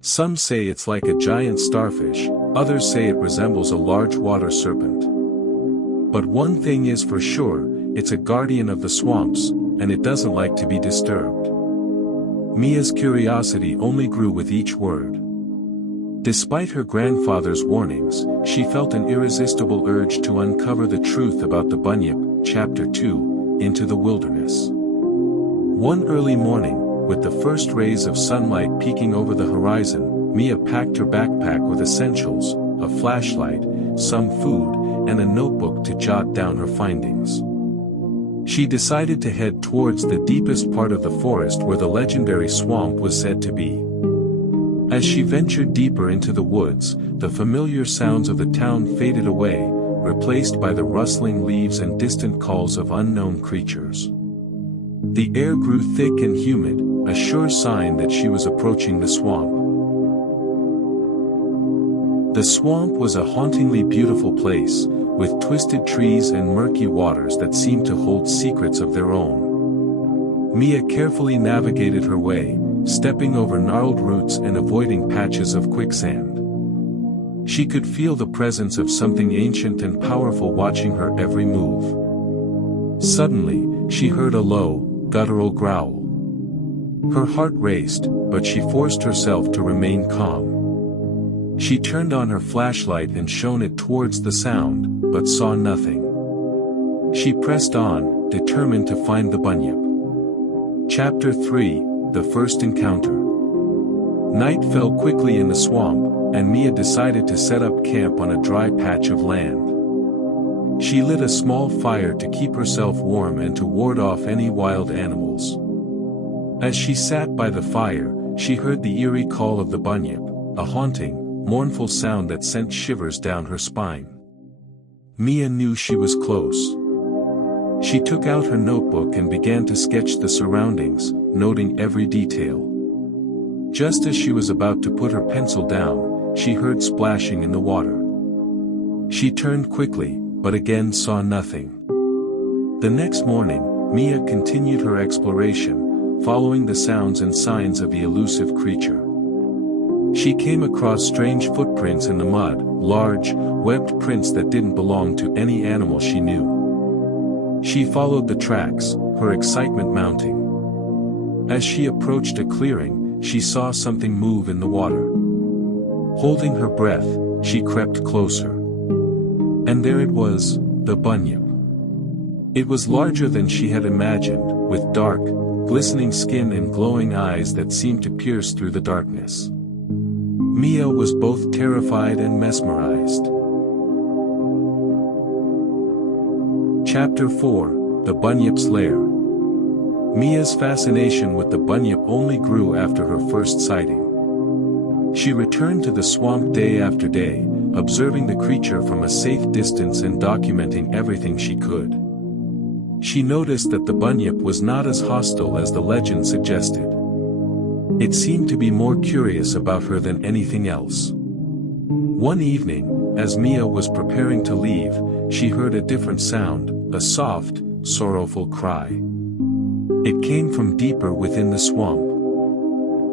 Some say it's like a giant starfish, others say it resembles a large water serpent. But one thing is for sure, it's a guardian of the swamps, and it doesn't like to be disturbed." Mia's curiosity only grew with each word. Despite her grandfather's warnings, she felt an irresistible urge to uncover the truth about the Bunyip. Chapter 2, Into the Wilderness. One early morning, with the first rays of sunlight peeking over the horizon, Mia packed her backpack with essentials, a flashlight, some food, and a notebook to jot down her findings. She decided to head towards the deepest part of the forest where the legendary swamp was said to be. As she ventured deeper into the woods, the familiar sounds of the town faded away, replaced by the rustling leaves and distant calls of unknown creatures. The air grew thick and humid, a sure sign that she was approaching the swamp. The swamp was a hauntingly beautiful place, with twisted trees and murky waters that seemed to hold secrets of their own. Mia carefully navigated her way, stepping over gnarled roots and avoiding patches of quicksand. She could feel the presence of something ancient and powerful watching her every move. Suddenly, she heard a low, guttural growl. Her heart raced, but she forced herself to remain calm. She turned on her flashlight and shone it towards the sound, but saw nothing. She pressed on, determined to find the Bunyip. Chapter 3, The First Encounter. Night fell quickly in the swamp, and Mia decided to set up camp on a dry patch of land. She lit a small fire to keep herself warm and to ward off any wild animals. As she sat by the fire, she heard the eerie call of the Bunyip, a haunting, mournful sound that sent shivers down her spine. Mia knew she was close. She took out her notebook and began to sketch the surroundings, noting every detail. Just as she was about to put her pencil down, she heard splashing in the water. She turned quickly, but again saw nothing. The next morning, Mia continued her exploration, following the sounds and signs of the elusive creature. She came across strange footprints in the mud, large, webbed prints that didn't belong to any animal she knew. She followed the tracks, her excitement mounting. As she approached a clearing, she saw something move in the water. Holding her breath, she crept closer. And there it was, the Bunyip. It was larger than she had imagined, with dark, glistening skin and glowing eyes that seemed to pierce through the darkness. Mia was both terrified and mesmerized. Chapter 4, The Bunyip's Lair. Mia's fascination with the Bunyip only grew after her first sighting. She returned to the swamp day after day, observing the creature from a safe distance and documenting everything she could. She noticed that the Bunyip was not as hostile as the legend suggested. It seemed to be more curious about her than anything else. One evening, as Mia was preparing to leave, she heard a different sound, a soft, sorrowful cry. It came from deeper within the swamp.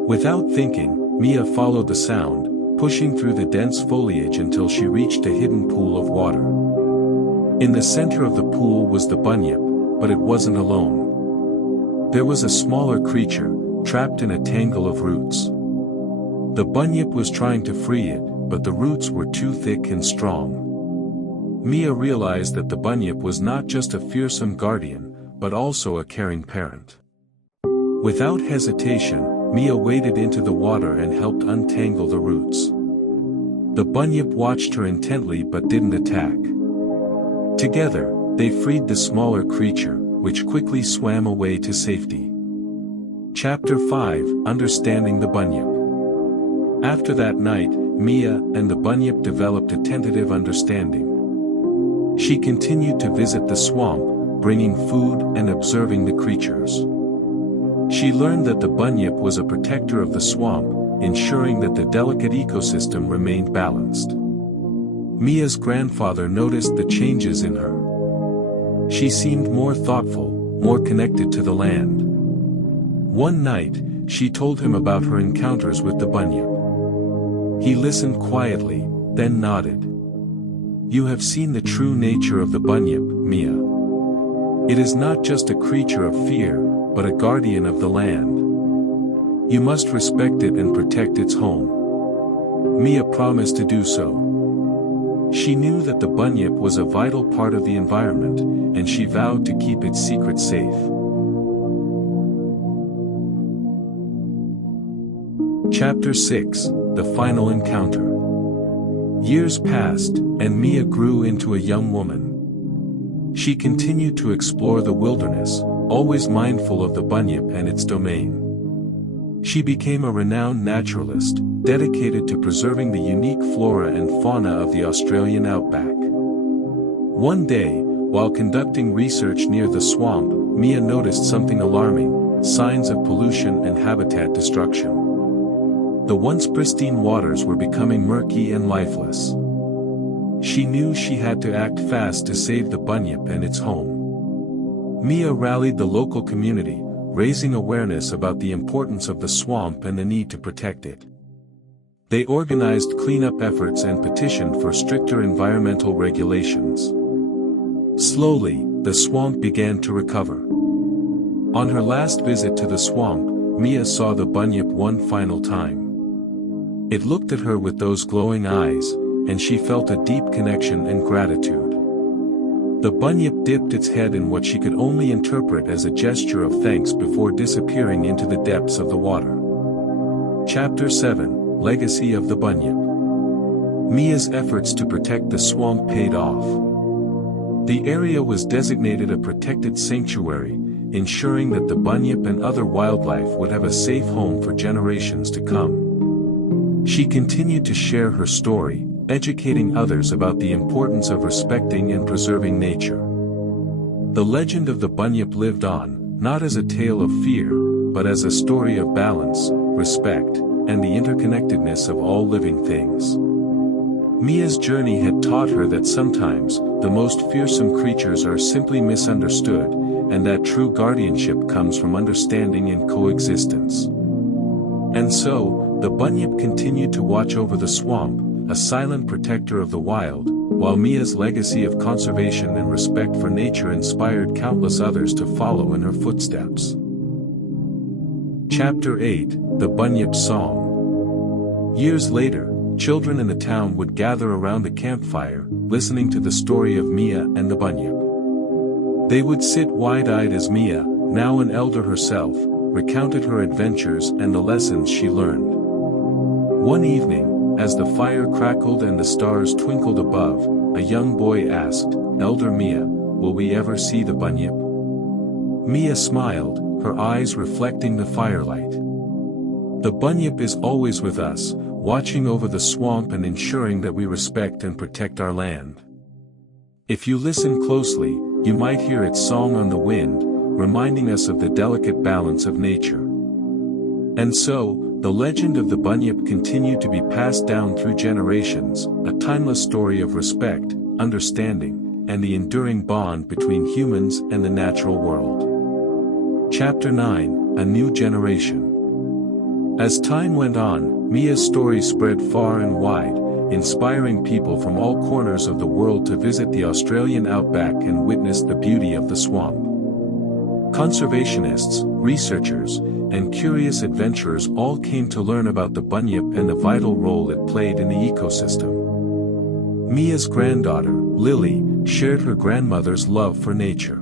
Without thinking, Mia followed the sound, pushing through the dense foliage until she reached a hidden pool of water. In the center of the pool was the Bunyip, but it wasn't alone. There was a smaller creature, trapped in a tangle of roots. The Bunyip was trying to free it, but the roots were too thick and strong. Mia realized that the Bunyip was not just a fearsome guardian, but also a caring parent. Without hesitation, Mia waded into the water and helped untangle the roots. The Bunyip watched her intently but didn't attack. Together, they freed the smaller creature, which quickly swam away to safety. Chapter 5, Understanding the Bunyip. After that night, Mia and the Bunyip developed a tentative understanding. She continued to visit the swamp, bringing food and observing the creatures. She learned that the Bunyip was a protector of the swamp, ensuring that the delicate ecosystem remained balanced. Mia's grandfather noticed the changes in her. She seemed more thoughtful, more connected to the land. One night, she told him about her encounters with the Bunyip. He listened quietly, then nodded. "You have seen the true nature of the Bunyip, Mia. It is not just a creature of fear, but a guardian of the land. You must respect it and protect its home." Mia promised to do so. She knew that the Bunyip was a vital part of the environment, and she vowed to keep its secret safe. Chapter 6, The Final Encounter. Years passed, and Mia grew into a young woman. She continued to explore the wilderness, always mindful of the Bunyip and its domain. She became a renowned naturalist, dedicated to preserving the unique flora and fauna of the Australian outback. One day, while conducting research near the swamp, Mia noticed something alarming: signs of pollution and habitat destruction. The once pristine waters were becoming murky and lifeless. She knew she had to act fast to save the Bunyip and its home. Mia rallied the local community, raising awareness about the importance of the swamp and the need to protect it. They organized cleanup efforts and petitioned for stricter environmental regulations. Slowly, the swamp began to recover. On her last visit to the swamp, Mia saw the Bunyip one final time. It looked at her with those glowing eyes, and she felt a deep connection and gratitude. The Bunyip dipped its head in what she could only interpret as a gesture of thanks before disappearing into the depths of the water. Chapter 7, Legacy of the Bunyip. Mia's efforts to protect the swamp paid off. The area was designated a protected sanctuary, ensuring that the Bunyip and other wildlife would have a safe home for generations to come. She continued to share her story, educating others about the importance of respecting and preserving nature. The legend of the Bunyip lived on, not as a tale of fear, but as a story of balance, respect, and the interconnectedness of all living things. Mia's journey had taught her that sometimes, the most fearsome creatures are simply misunderstood, and that true guardianship comes from understanding and coexistence. And so, the Bunyip continued to watch over the swamp, a silent protector of the wild, while Mia's legacy of conservation and respect for nature inspired countless others to follow in her footsteps. Chapter 8, The Bunyip Song. Years later, children in the town would gather around the campfire, listening to the story of Mia and the Bunyip. They would sit wide-eyed as Mia, now an elder herself, recounted her adventures and the lessons she learned. One evening, as the fire crackled and the stars twinkled above, a young boy asked, "Elder Mia, will we ever see the Bunyip?" Mia smiled, her eyes reflecting the firelight. "The Bunyip is always with us, watching over the swamp and ensuring that we respect and protect our land. If you listen closely, you might hear its song on the wind, reminding us of the delicate balance of nature." And so, the legend of the Bunyip continued to be passed down through generations, a timeless story of respect, understanding, and the enduring bond between humans and the natural world. Chapter 9, A New Generation. As time went on, Mia's story spread far and wide, inspiring people from all corners of the world to visit the Australian outback and witness the beauty of the swamp. Conservationists, researchers, and curious adventurers all came to learn about the Bunyip and the vital role it played in the ecosystem. Mia's granddaughter, Lily, shared her grandmother's love for nature.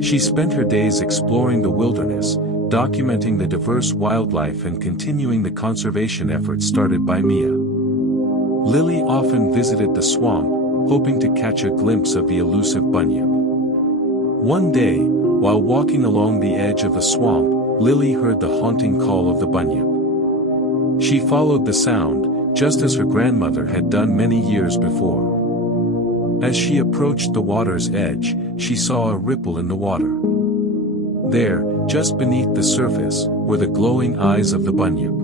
She spent her days exploring the wilderness, documenting the diverse wildlife and continuing the conservation efforts started by Mia. Lily often visited the swamp, hoping to catch a glimpse of the elusive Bunyip. One day, while walking along the edge of the swamp, Lily heard the haunting call of the Bunyip. She followed the sound, just as her grandmother had done many years before. As she approached the water's edge, she saw a ripple in the water. There, just beneath the surface, were the glowing eyes of the Bunyip.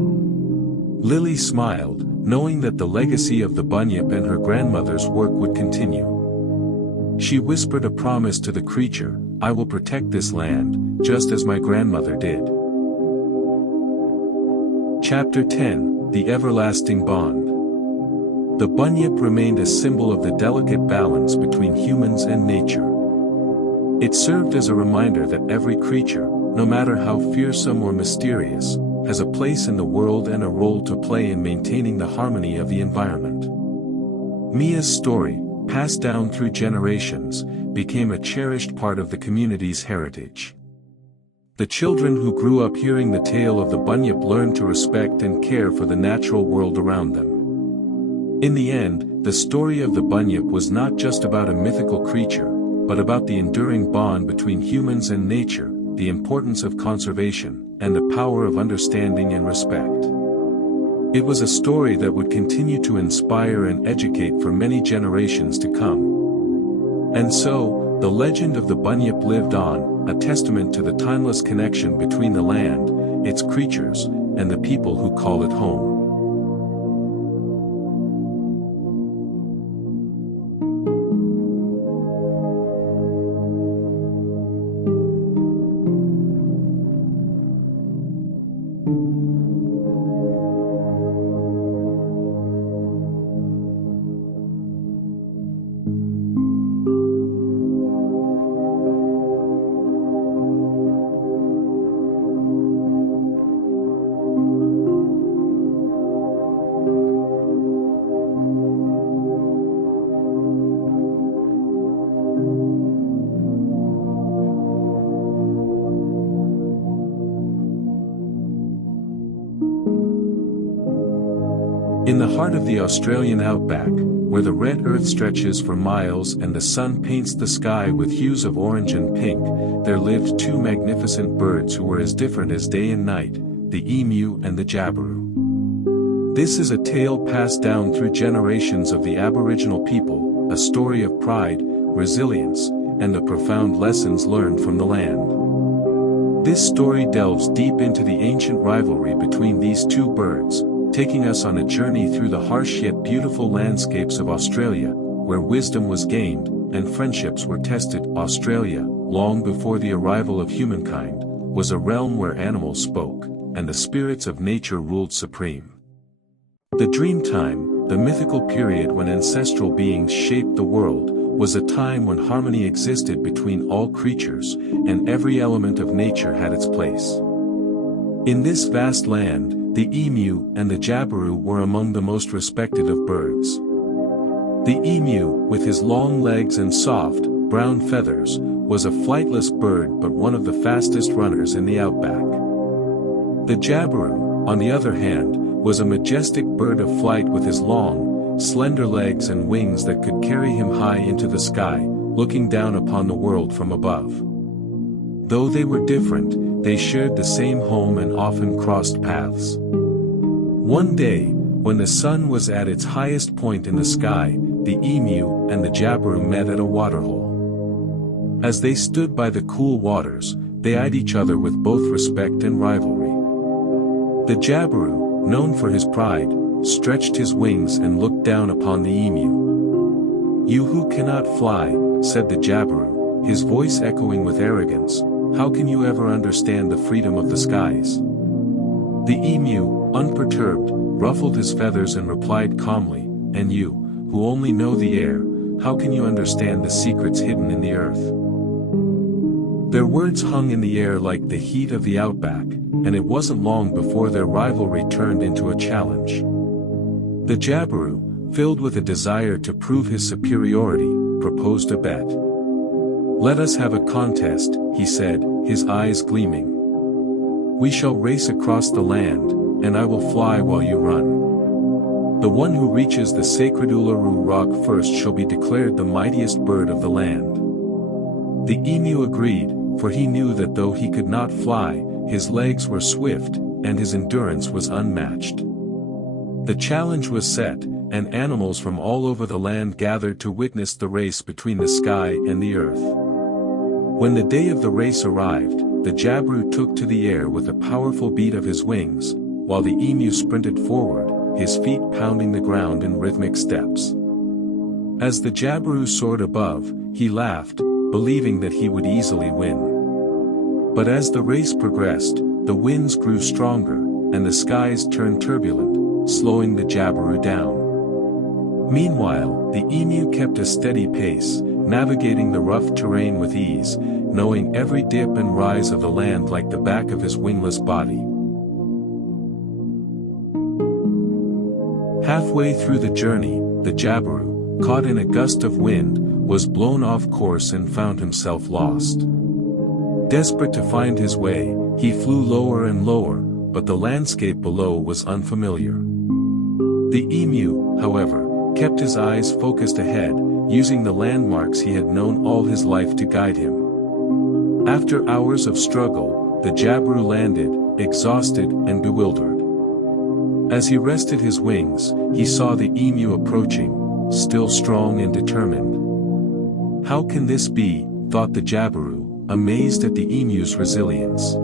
Lily smiled, knowing that the legacy of the Bunyip and her grandmother's work would continue. She whispered a promise to the creature, "I will protect this land, just as my grandmother did." Chapter 10, The Everlasting Bond. The Bunyip remained a symbol of the delicate balance between humans and nature. It served as a reminder that every creature, no matter how fearsome or mysterious, has a place in the world and a role to play in maintaining the harmony of the environment. Mia's story, passed down through generations, became a cherished part of the community's heritage. The children who grew up hearing the tale of the Bunyip learned to respect and care for the natural world around them. In the end, the story of the Bunyip was not just about a mythical creature, but about the enduring bond between humans and nature, the importance of conservation, and the power of understanding and respect. It was a story that would continue to inspire and educate for many generations to come. And so, the legend of the Bunyip lived on, a testament to the timeless connection between the land, its creatures, and the people who call it home. In the heart of the Australian outback, where the red earth stretches for miles and the sun paints the sky with hues of orange and pink, there lived two magnificent birds who were as different as day and night, the emu and the Jabiru. This is a tale passed down through generations of the Aboriginal people, a story of pride, resilience, and the profound lessons learned from the land. This story delves deep into the ancient rivalry between these two birds, taking us on a journey through the harsh yet beautiful landscapes of Australia, where wisdom was gained, and friendships were tested. Australia, long before the arrival of humankind, was a realm where animals spoke, and the spirits of nature ruled supreme. The Dreamtime, the mythical period when ancestral beings shaped the world, was a time when harmony existed between all creatures, and every element of nature had its place. In this vast land, the emu and the jabiru were among the most respected of birds. The emu, with his long legs and soft, brown feathers, was a flightless bird but one of the fastest runners in the outback. The jabiru, on the other hand, was a majestic bird of flight with his long, slender legs and wings that could carry him high into the sky, looking down upon the world from above. Though they were different, they shared the same home and often crossed paths. One day, when the sun was at its highest point in the sky, the emu and the jabiru met at a waterhole. As they stood by the cool waters, they eyed each other with both respect and rivalry. The jabiru, known for his pride, stretched his wings and looked down upon the emu. "You who cannot fly," said the jabiru, his voice echoing with arrogance, "how can you ever understand the freedom of the skies?" The emu, unperturbed, ruffled his feathers and replied calmly, "And you, who only know the air, how can you understand the secrets hidden in the earth?" Their words hung in the air like the heat of the outback, and it wasn't long before their rivalry turned into a challenge. The jabiru, filled with a desire to prove his superiority, proposed a bet. "Let us have a contest," he said, his eyes gleaming. "We shall race across the land, and I will fly while you run. The one who reaches the sacred Uluru rock first shall be declared the mightiest bird of the land." The emu agreed, for he knew that though he could not fly, his legs were swift, and his endurance was unmatched. The challenge was set, and animals from all over the land gathered to witness the race between the sky and the earth. When the day of the race arrived, the jabiru took to the air with a powerful beat of his wings, while the emu sprinted forward, his feet pounding the ground in rhythmic steps. As the jabiru soared above, he laughed, believing that he would easily win. But as the race progressed, the winds grew stronger, and the skies turned turbulent, slowing the jabiru down. Meanwhile, the emu kept a steady pace, navigating the rough terrain with ease, knowing every dip and rise of the land like the back of his wingless body. Halfway through the journey, the jabiru, caught in a gust of wind, was blown off course and found himself lost. Desperate to find his way, he flew lower and lower, but the landscape below was unfamiliar. The emu, however, kept his eyes focused ahead, using the landmarks he had known all his life to guide him. After hours of struggle, the jabiru landed, exhausted and bewildered. As he rested his wings, he saw the emu approaching, still strong and determined. "How can this be?" thought the jabiru, amazed at the emu's resilience.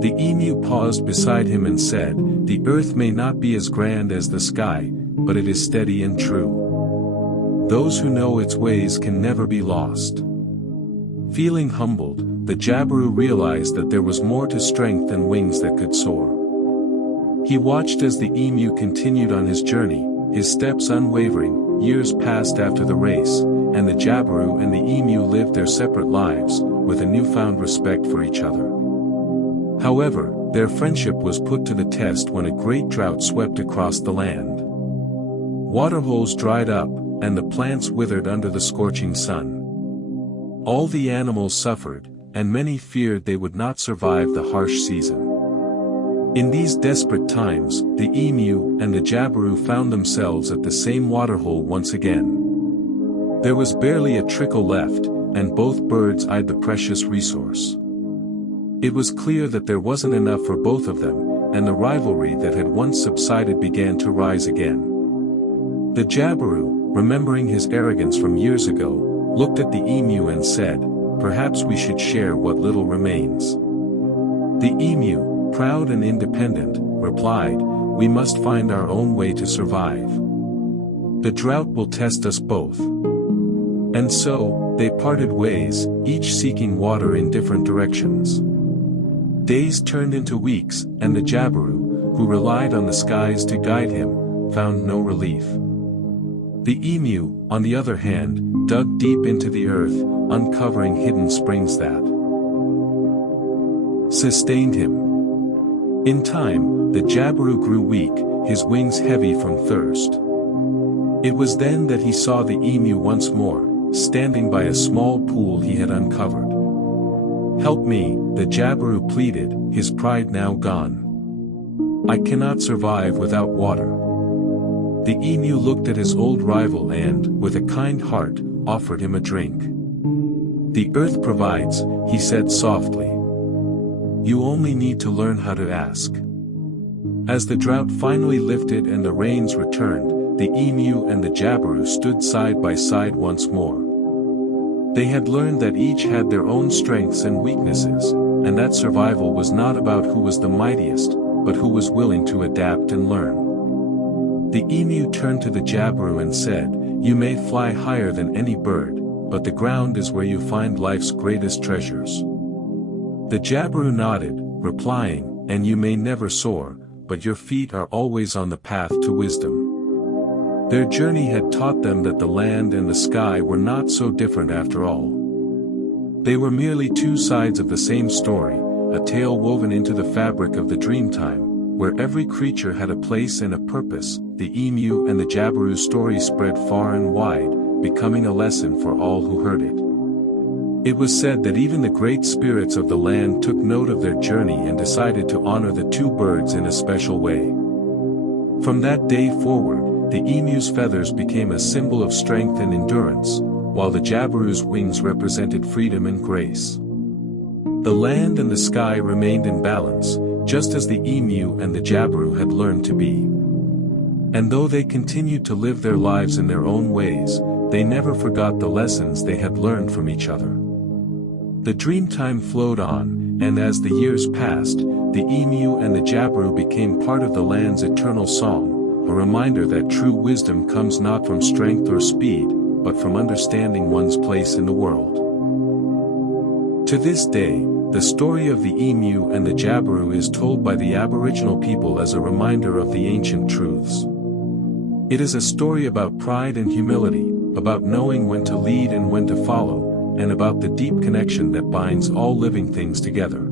The emu paused beside him and said, "The earth may not be as grand as the sky, but it is steady and true. Those who know its ways can never be lost." Feeling humbled, the jabiru realized that there was more to strength than wings that could soar. He watched as the emu continued on his journey, his steps unwavering. Years passed after the race, and the jabiru and the emu lived their separate lives, with a newfound respect for each other. However, their friendship was put to the test when a great drought swept across the land. Waterholes dried up, and the plants withered under the scorching sun. All the animals suffered, and many feared they would not survive the harsh season. In these desperate times, the emu and the jabiru found themselves at the same waterhole once again. There was barely a trickle left, and both birds eyed the precious resource. It was clear that there wasn't enough for both of them, and the rivalry that had once subsided began to rise again. The jabiru, remembering his arrogance from years ago, looked at the emu and said, "Perhaps we should share what little remains." The emu, proud and independent, replied, "We must find our own way to survive. The drought will test us both." And so, they parted ways, each seeking water in different directions. Days turned into weeks, and the jabiru, who relied on the skies to guide him, found no relief. The emu, on the other hand, dug deep into the earth, uncovering hidden springs that sustained him. In time, the Jabiru grew weak, his wings heavy from thirst. It was then that he saw the emu once more, standing by a small pool he had uncovered. "Help me," the Jabiru pleaded, his pride now gone. "I cannot survive without water." The emu looked at his old rival and, with a kind heart, offered him a drink. "The earth provides," he said softly. "You only need to learn how to ask." As the drought finally lifted and the rains returned, the emu and the Jabiru stood side by side once more. They had learned that each had their own strengths and weaknesses, and that survival was not about who was the mightiest, but who was willing to adapt and learn. The emu turned to the Jabiru and said, "You may fly higher than any bird, but the ground is where you find life's greatest treasures." The Jabiru nodded, replying, "And you may never soar, but your feet are always on the path to wisdom." Their journey had taught them that the land and the sky were not so different after all. They were merely two sides of the same story, a tale woven into the fabric of the dreamtime, where every creature had a place and a purpose. The emu and the Jabiru story spread far and wide, becoming a lesson for all who heard it. It was said that even the great spirits of the land took note of their journey and decided to honor the two birds in a special way. From that day forward, the emu's feathers became a symbol of strength and endurance, while the Jabiru's wings represented freedom and grace. The land and the sky remained in balance, just as the emu and the Jabiru had learned to be. And though they continued to live their lives in their own ways, they never forgot the lessons they had learned from each other. The dreamtime flowed on, and as the years passed, the emu and the Jabiru became part of the land's eternal song, a reminder that true wisdom comes not from strength or speed, but from understanding one's place in the world. To this day, the story of the emu and the Jabiru is told by the Aboriginal people as a reminder of the ancient truths. It is a story about pride and humility, about knowing when to lead and when to follow, and about the deep connection that binds all living things together.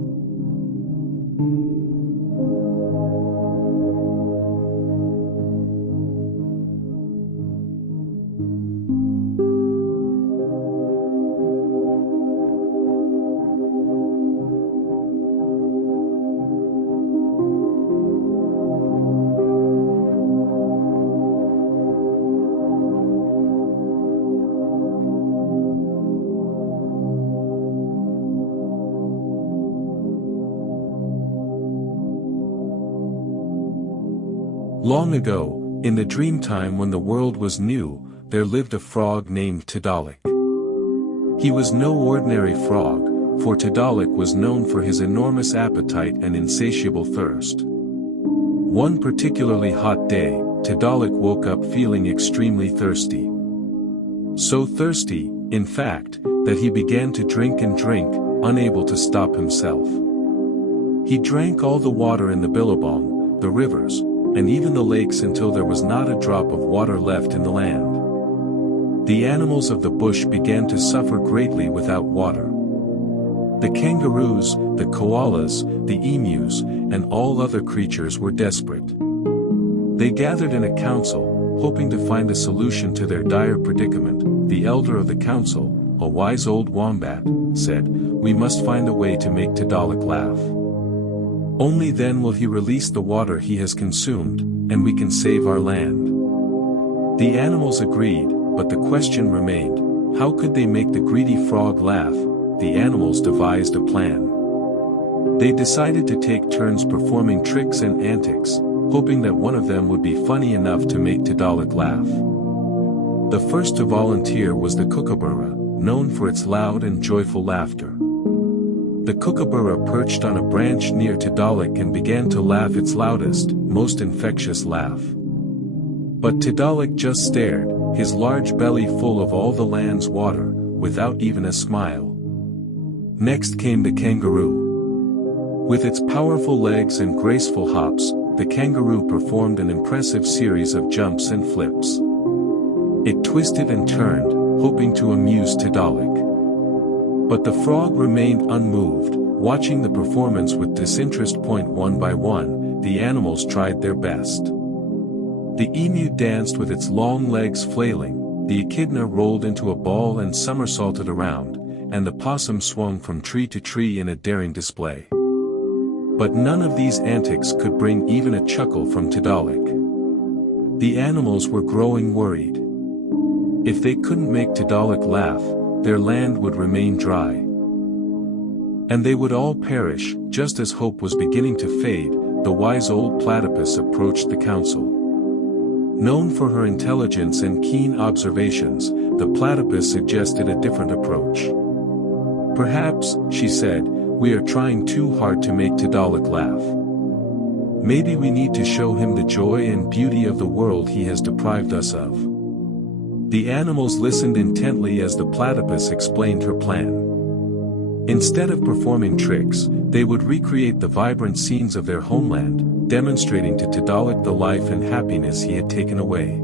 Long ago, in the dreamtime when the world was new, there lived a frog named Tiddalik. He was no ordinary frog, for Tiddalik was known for his enormous appetite and insatiable thirst. One particularly hot day, Tiddalik woke up feeling extremely thirsty. So thirsty, in fact, that he began to drink and drink, unable to stop himself. He drank all the water in the billabong, the rivers, and even the lakes until there was not a drop of water left in the land. The animals of the bush began to suffer greatly without water. The kangaroos, the koalas, the emus, and all other creatures were desperate. They gathered in a council, hoping to find a solution to their dire predicament. The elder of the council, a wise old wombat, said, "We must find a way to make Tiddalik laugh. Only then will he release the water he has consumed, and we can save our land." The animals agreed, but the question remained, how could they make the greedy frog laugh? The animals devised a plan. They decided to take turns performing tricks and antics, hoping that one of them would be funny enough to make Tiddalik laugh. The first to volunteer was the kookaburra, known for its loud and joyful laughter. The kookaburra perched on a branch near Tiddalik and began to laugh its loudest, most infectious laugh. But Tiddalik just stared, his large belly full of all the land's water, without even a smile. Next came the kangaroo. With its powerful legs and graceful hops, the kangaroo performed an impressive series of jumps and flips. It twisted and turned, hoping to amuse Tiddalik. But the frog remained unmoved, watching the performance with disinterest. One by one, the animals tried their best. The emu danced with its long legs flailing, the echidna rolled into a ball and somersaulted around, and the possum swung from tree to tree in a daring display. But none of these antics could bring even a chuckle from Tiddalik. The animals were growing worried. If they couldn't make Tiddalik laugh, their land would remain dry. And they would all perish. Just as hope was beginning to fade, the wise old platypus approached the council. Known for her intelligence and keen observations, the platypus suggested a different approach. Perhaps, she said, we are trying too hard to make Tiddalik laugh. Maybe we need to show him the joy and beauty of the world he has deprived us of. The animals listened intently as the platypus explained her plan. Instead of performing tricks, they would recreate the vibrant scenes of their homeland, demonstrating to Tiddalik the life and happiness he had taken away.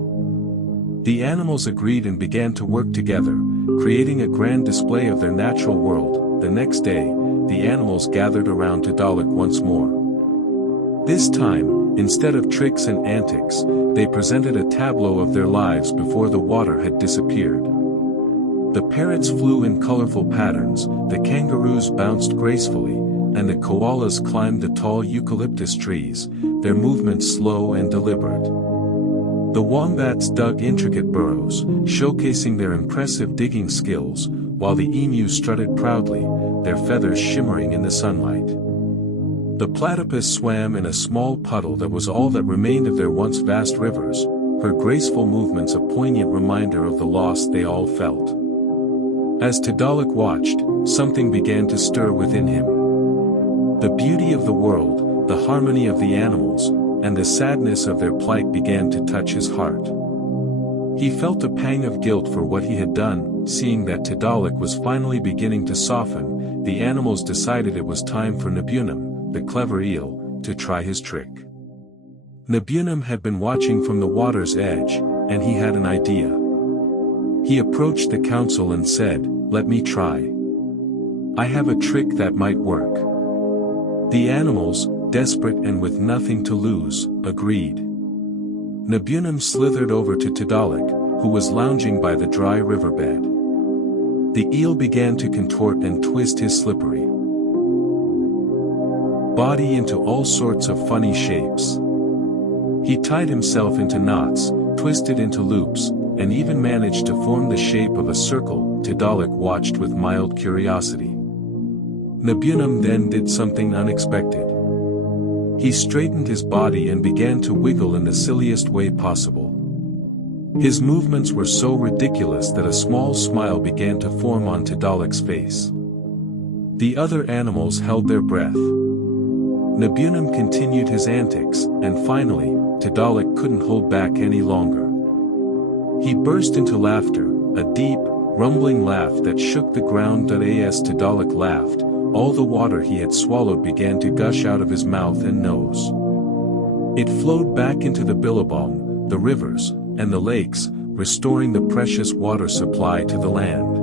The animals agreed and began to work together, creating a grand display of their natural world. The next day, the animals gathered around Tiddalik once more. This time, instead of tricks and antics, they presented a tableau of their lives before the water had disappeared. The parrots flew in colorful patterns, the kangaroos bounced gracefully, and the koalas climbed the tall eucalyptus trees, their movements slow and deliberate. The wombats dug intricate burrows, showcasing their impressive digging skills, while the emus strutted proudly, their feathers shimmering in the sunlight. The platypus swam in a small puddle that was all that remained of their once vast rivers, her graceful movements a poignant reminder of the loss they all felt. As Tiddalik watched, something began to stir within him. The beauty of the world, the harmony of the animals, and the sadness of their plight began to touch his heart. He felt a pang of guilt for what he had done. Seeing that Tiddalik was finally beginning to soften, the animals decided it was time for Nabunum, the clever eel, to try his trick. Nabunum had been watching from the water's edge, and he had an idea. He approached the council and said, "Let me try. I have a trick that might work." The animals, desperate and with nothing to lose, agreed. Nabunum slithered over to Tiddalik, who was lounging by the dry riverbed. The eel began to contort and twist his slippery body into all sorts of funny shapes. He tied himself into knots, twisted into loops, and even managed to form the shape of a circle. Tiddalik watched with mild curiosity. Nabunum then did something unexpected. He straightened his body and began to wiggle in the silliest way possible. His movements were so ridiculous that a small smile began to form on Tiddalik's face. The other animals held their breath. Nabunum continued his antics, and finally, Tiddalik couldn't hold back any longer. He burst into laughter, a deep, rumbling laugh that shook the ground. As Tiddalik laughed, all the water he had swallowed began to gush out of his mouth and nose. It flowed back into the billabong, the rivers, and the lakes, restoring the precious water supply to the land.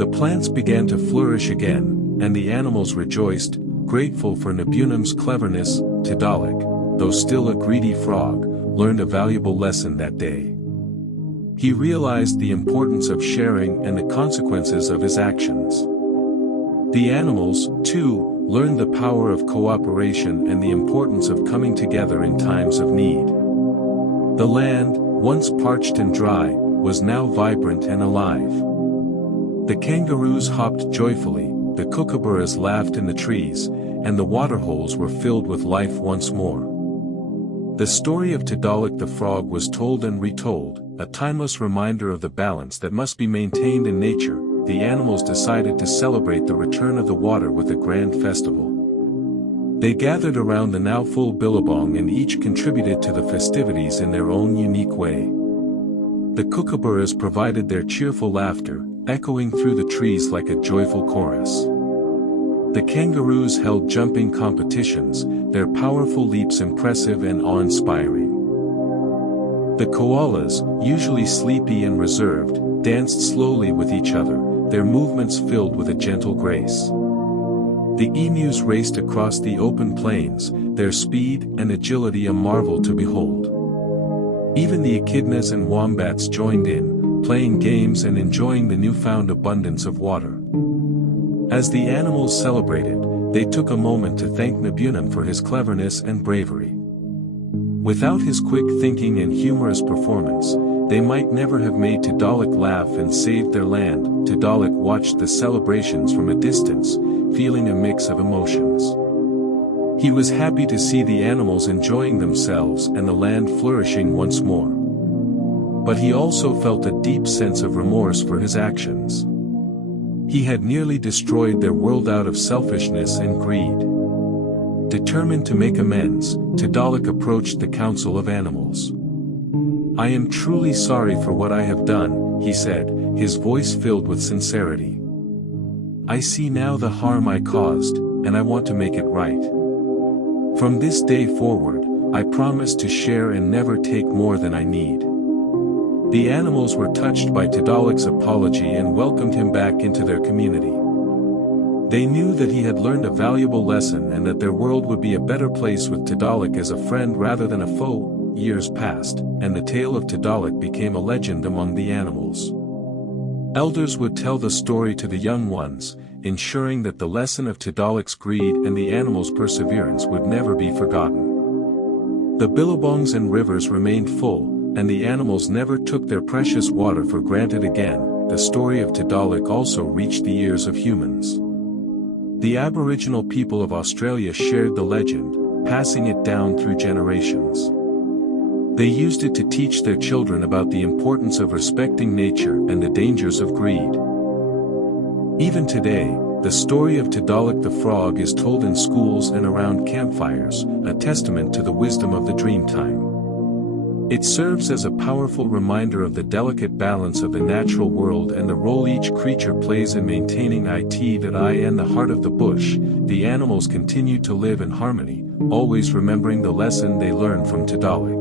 The plants began to flourish again, and the animals rejoiced, grateful for Nabunum's cleverness. Tiddalik, though still a greedy frog, learned a valuable lesson that day. He realized the importance of sharing and the consequences of his actions. The animals, too, learned the power of cooperation and the importance of coming together in times of need. The land, once parched and dry, was now vibrant and alive. The kangaroos hopped joyfully, the kookaburras laughed in the trees, and the waterholes were filled with life once more. The story of Tiddalik the frog was told and retold, a timeless reminder of the balance that must be maintained in nature. The animals decided to celebrate the return of the water with a grand festival. They gathered around the now full billabong and each contributed to the festivities in their own unique way. The kookaburras provided their cheerful laughter, echoing through the trees like a joyful chorus. The kangaroos held jumping competitions, their powerful leaps impressive and awe-inspiring. The koalas, usually sleepy and reserved, danced slowly with each other, their movements filled with a gentle grace. The emus raced across the open plains, their speed and agility a marvel to behold. Even the echidnas and wombats joined in, playing games and enjoying the newfound abundance of water. As the animals celebrated, they took a moment to thank Nabunam for his cleverness and bravery. Without his quick thinking and humorous performance, they might never have made Tiddalik laugh and saved their land. Tiddalik watched the celebrations from a distance, feeling a mix of emotions. He was happy to see the animals enjoying themselves and the land flourishing once more. But he also felt a deep sense of remorse for his actions. He had nearly destroyed their world out of selfishness and greed. Determined to make amends, Tiddalik approached the Council of Animals. "I am truly sorry for what I have done," he said, his voice filled with sincerity. "I see now the harm I caused, and I want to make it right. From this day forward, I promise to share and never take more than I need." The animals were touched by Tiddalik's apology and welcomed him back into their community. They knew that he had learned a valuable lesson and that their world would be a better place with Tiddalik as a friend rather than a foe. Years passed, and the tale of Tiddalik became a legend among the animals. Elders would tell the story to the young ones, ensuring that the lesson of Tiddalik's greed and the animals' perseverance would never be forgotten. The billabongs and rivers remained full, and the animals never took their precious water for granted again. The story of Tiddalik also reached the ears of humans. The Aboriginal people of Australia shared the legend, passing it down through generations. They used it to teach their children about the importance of respecting nature and the dangers of greed. Even today, the story of Tiddalik the frog is told in schools and around campfires, a testament to the wisdom of the dreamtime. It serves as a powerful reminder of the delicate balance of the natural world and the role each creature plays in maintaining that eye and the heart of the bush. The animals continued to live in harmony, always remembering the lesson they learned from Tiddalik.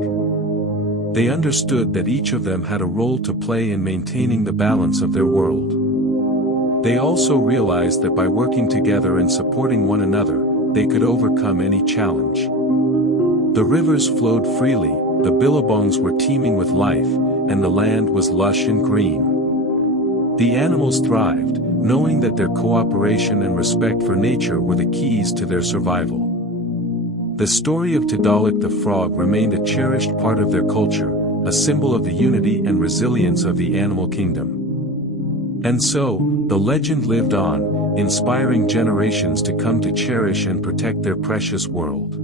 They understood that each of them had a role to play in maintaining the balance of their world. They also realized that by working together and supporting one another, they could overcome any challenge. The rivers flowed freely, the billabongs were teeming with life, and the land was lush and green. The animals thrived, knowing that their cooperation and respect for nature were the keys to their survival. The story of Tiddalik the frog remained a cherished part of their culture, a symbol of the unity and resilience of the animal kingdom. And so, the legend lived on, inspiring generations to come to cherish and protect their precious world.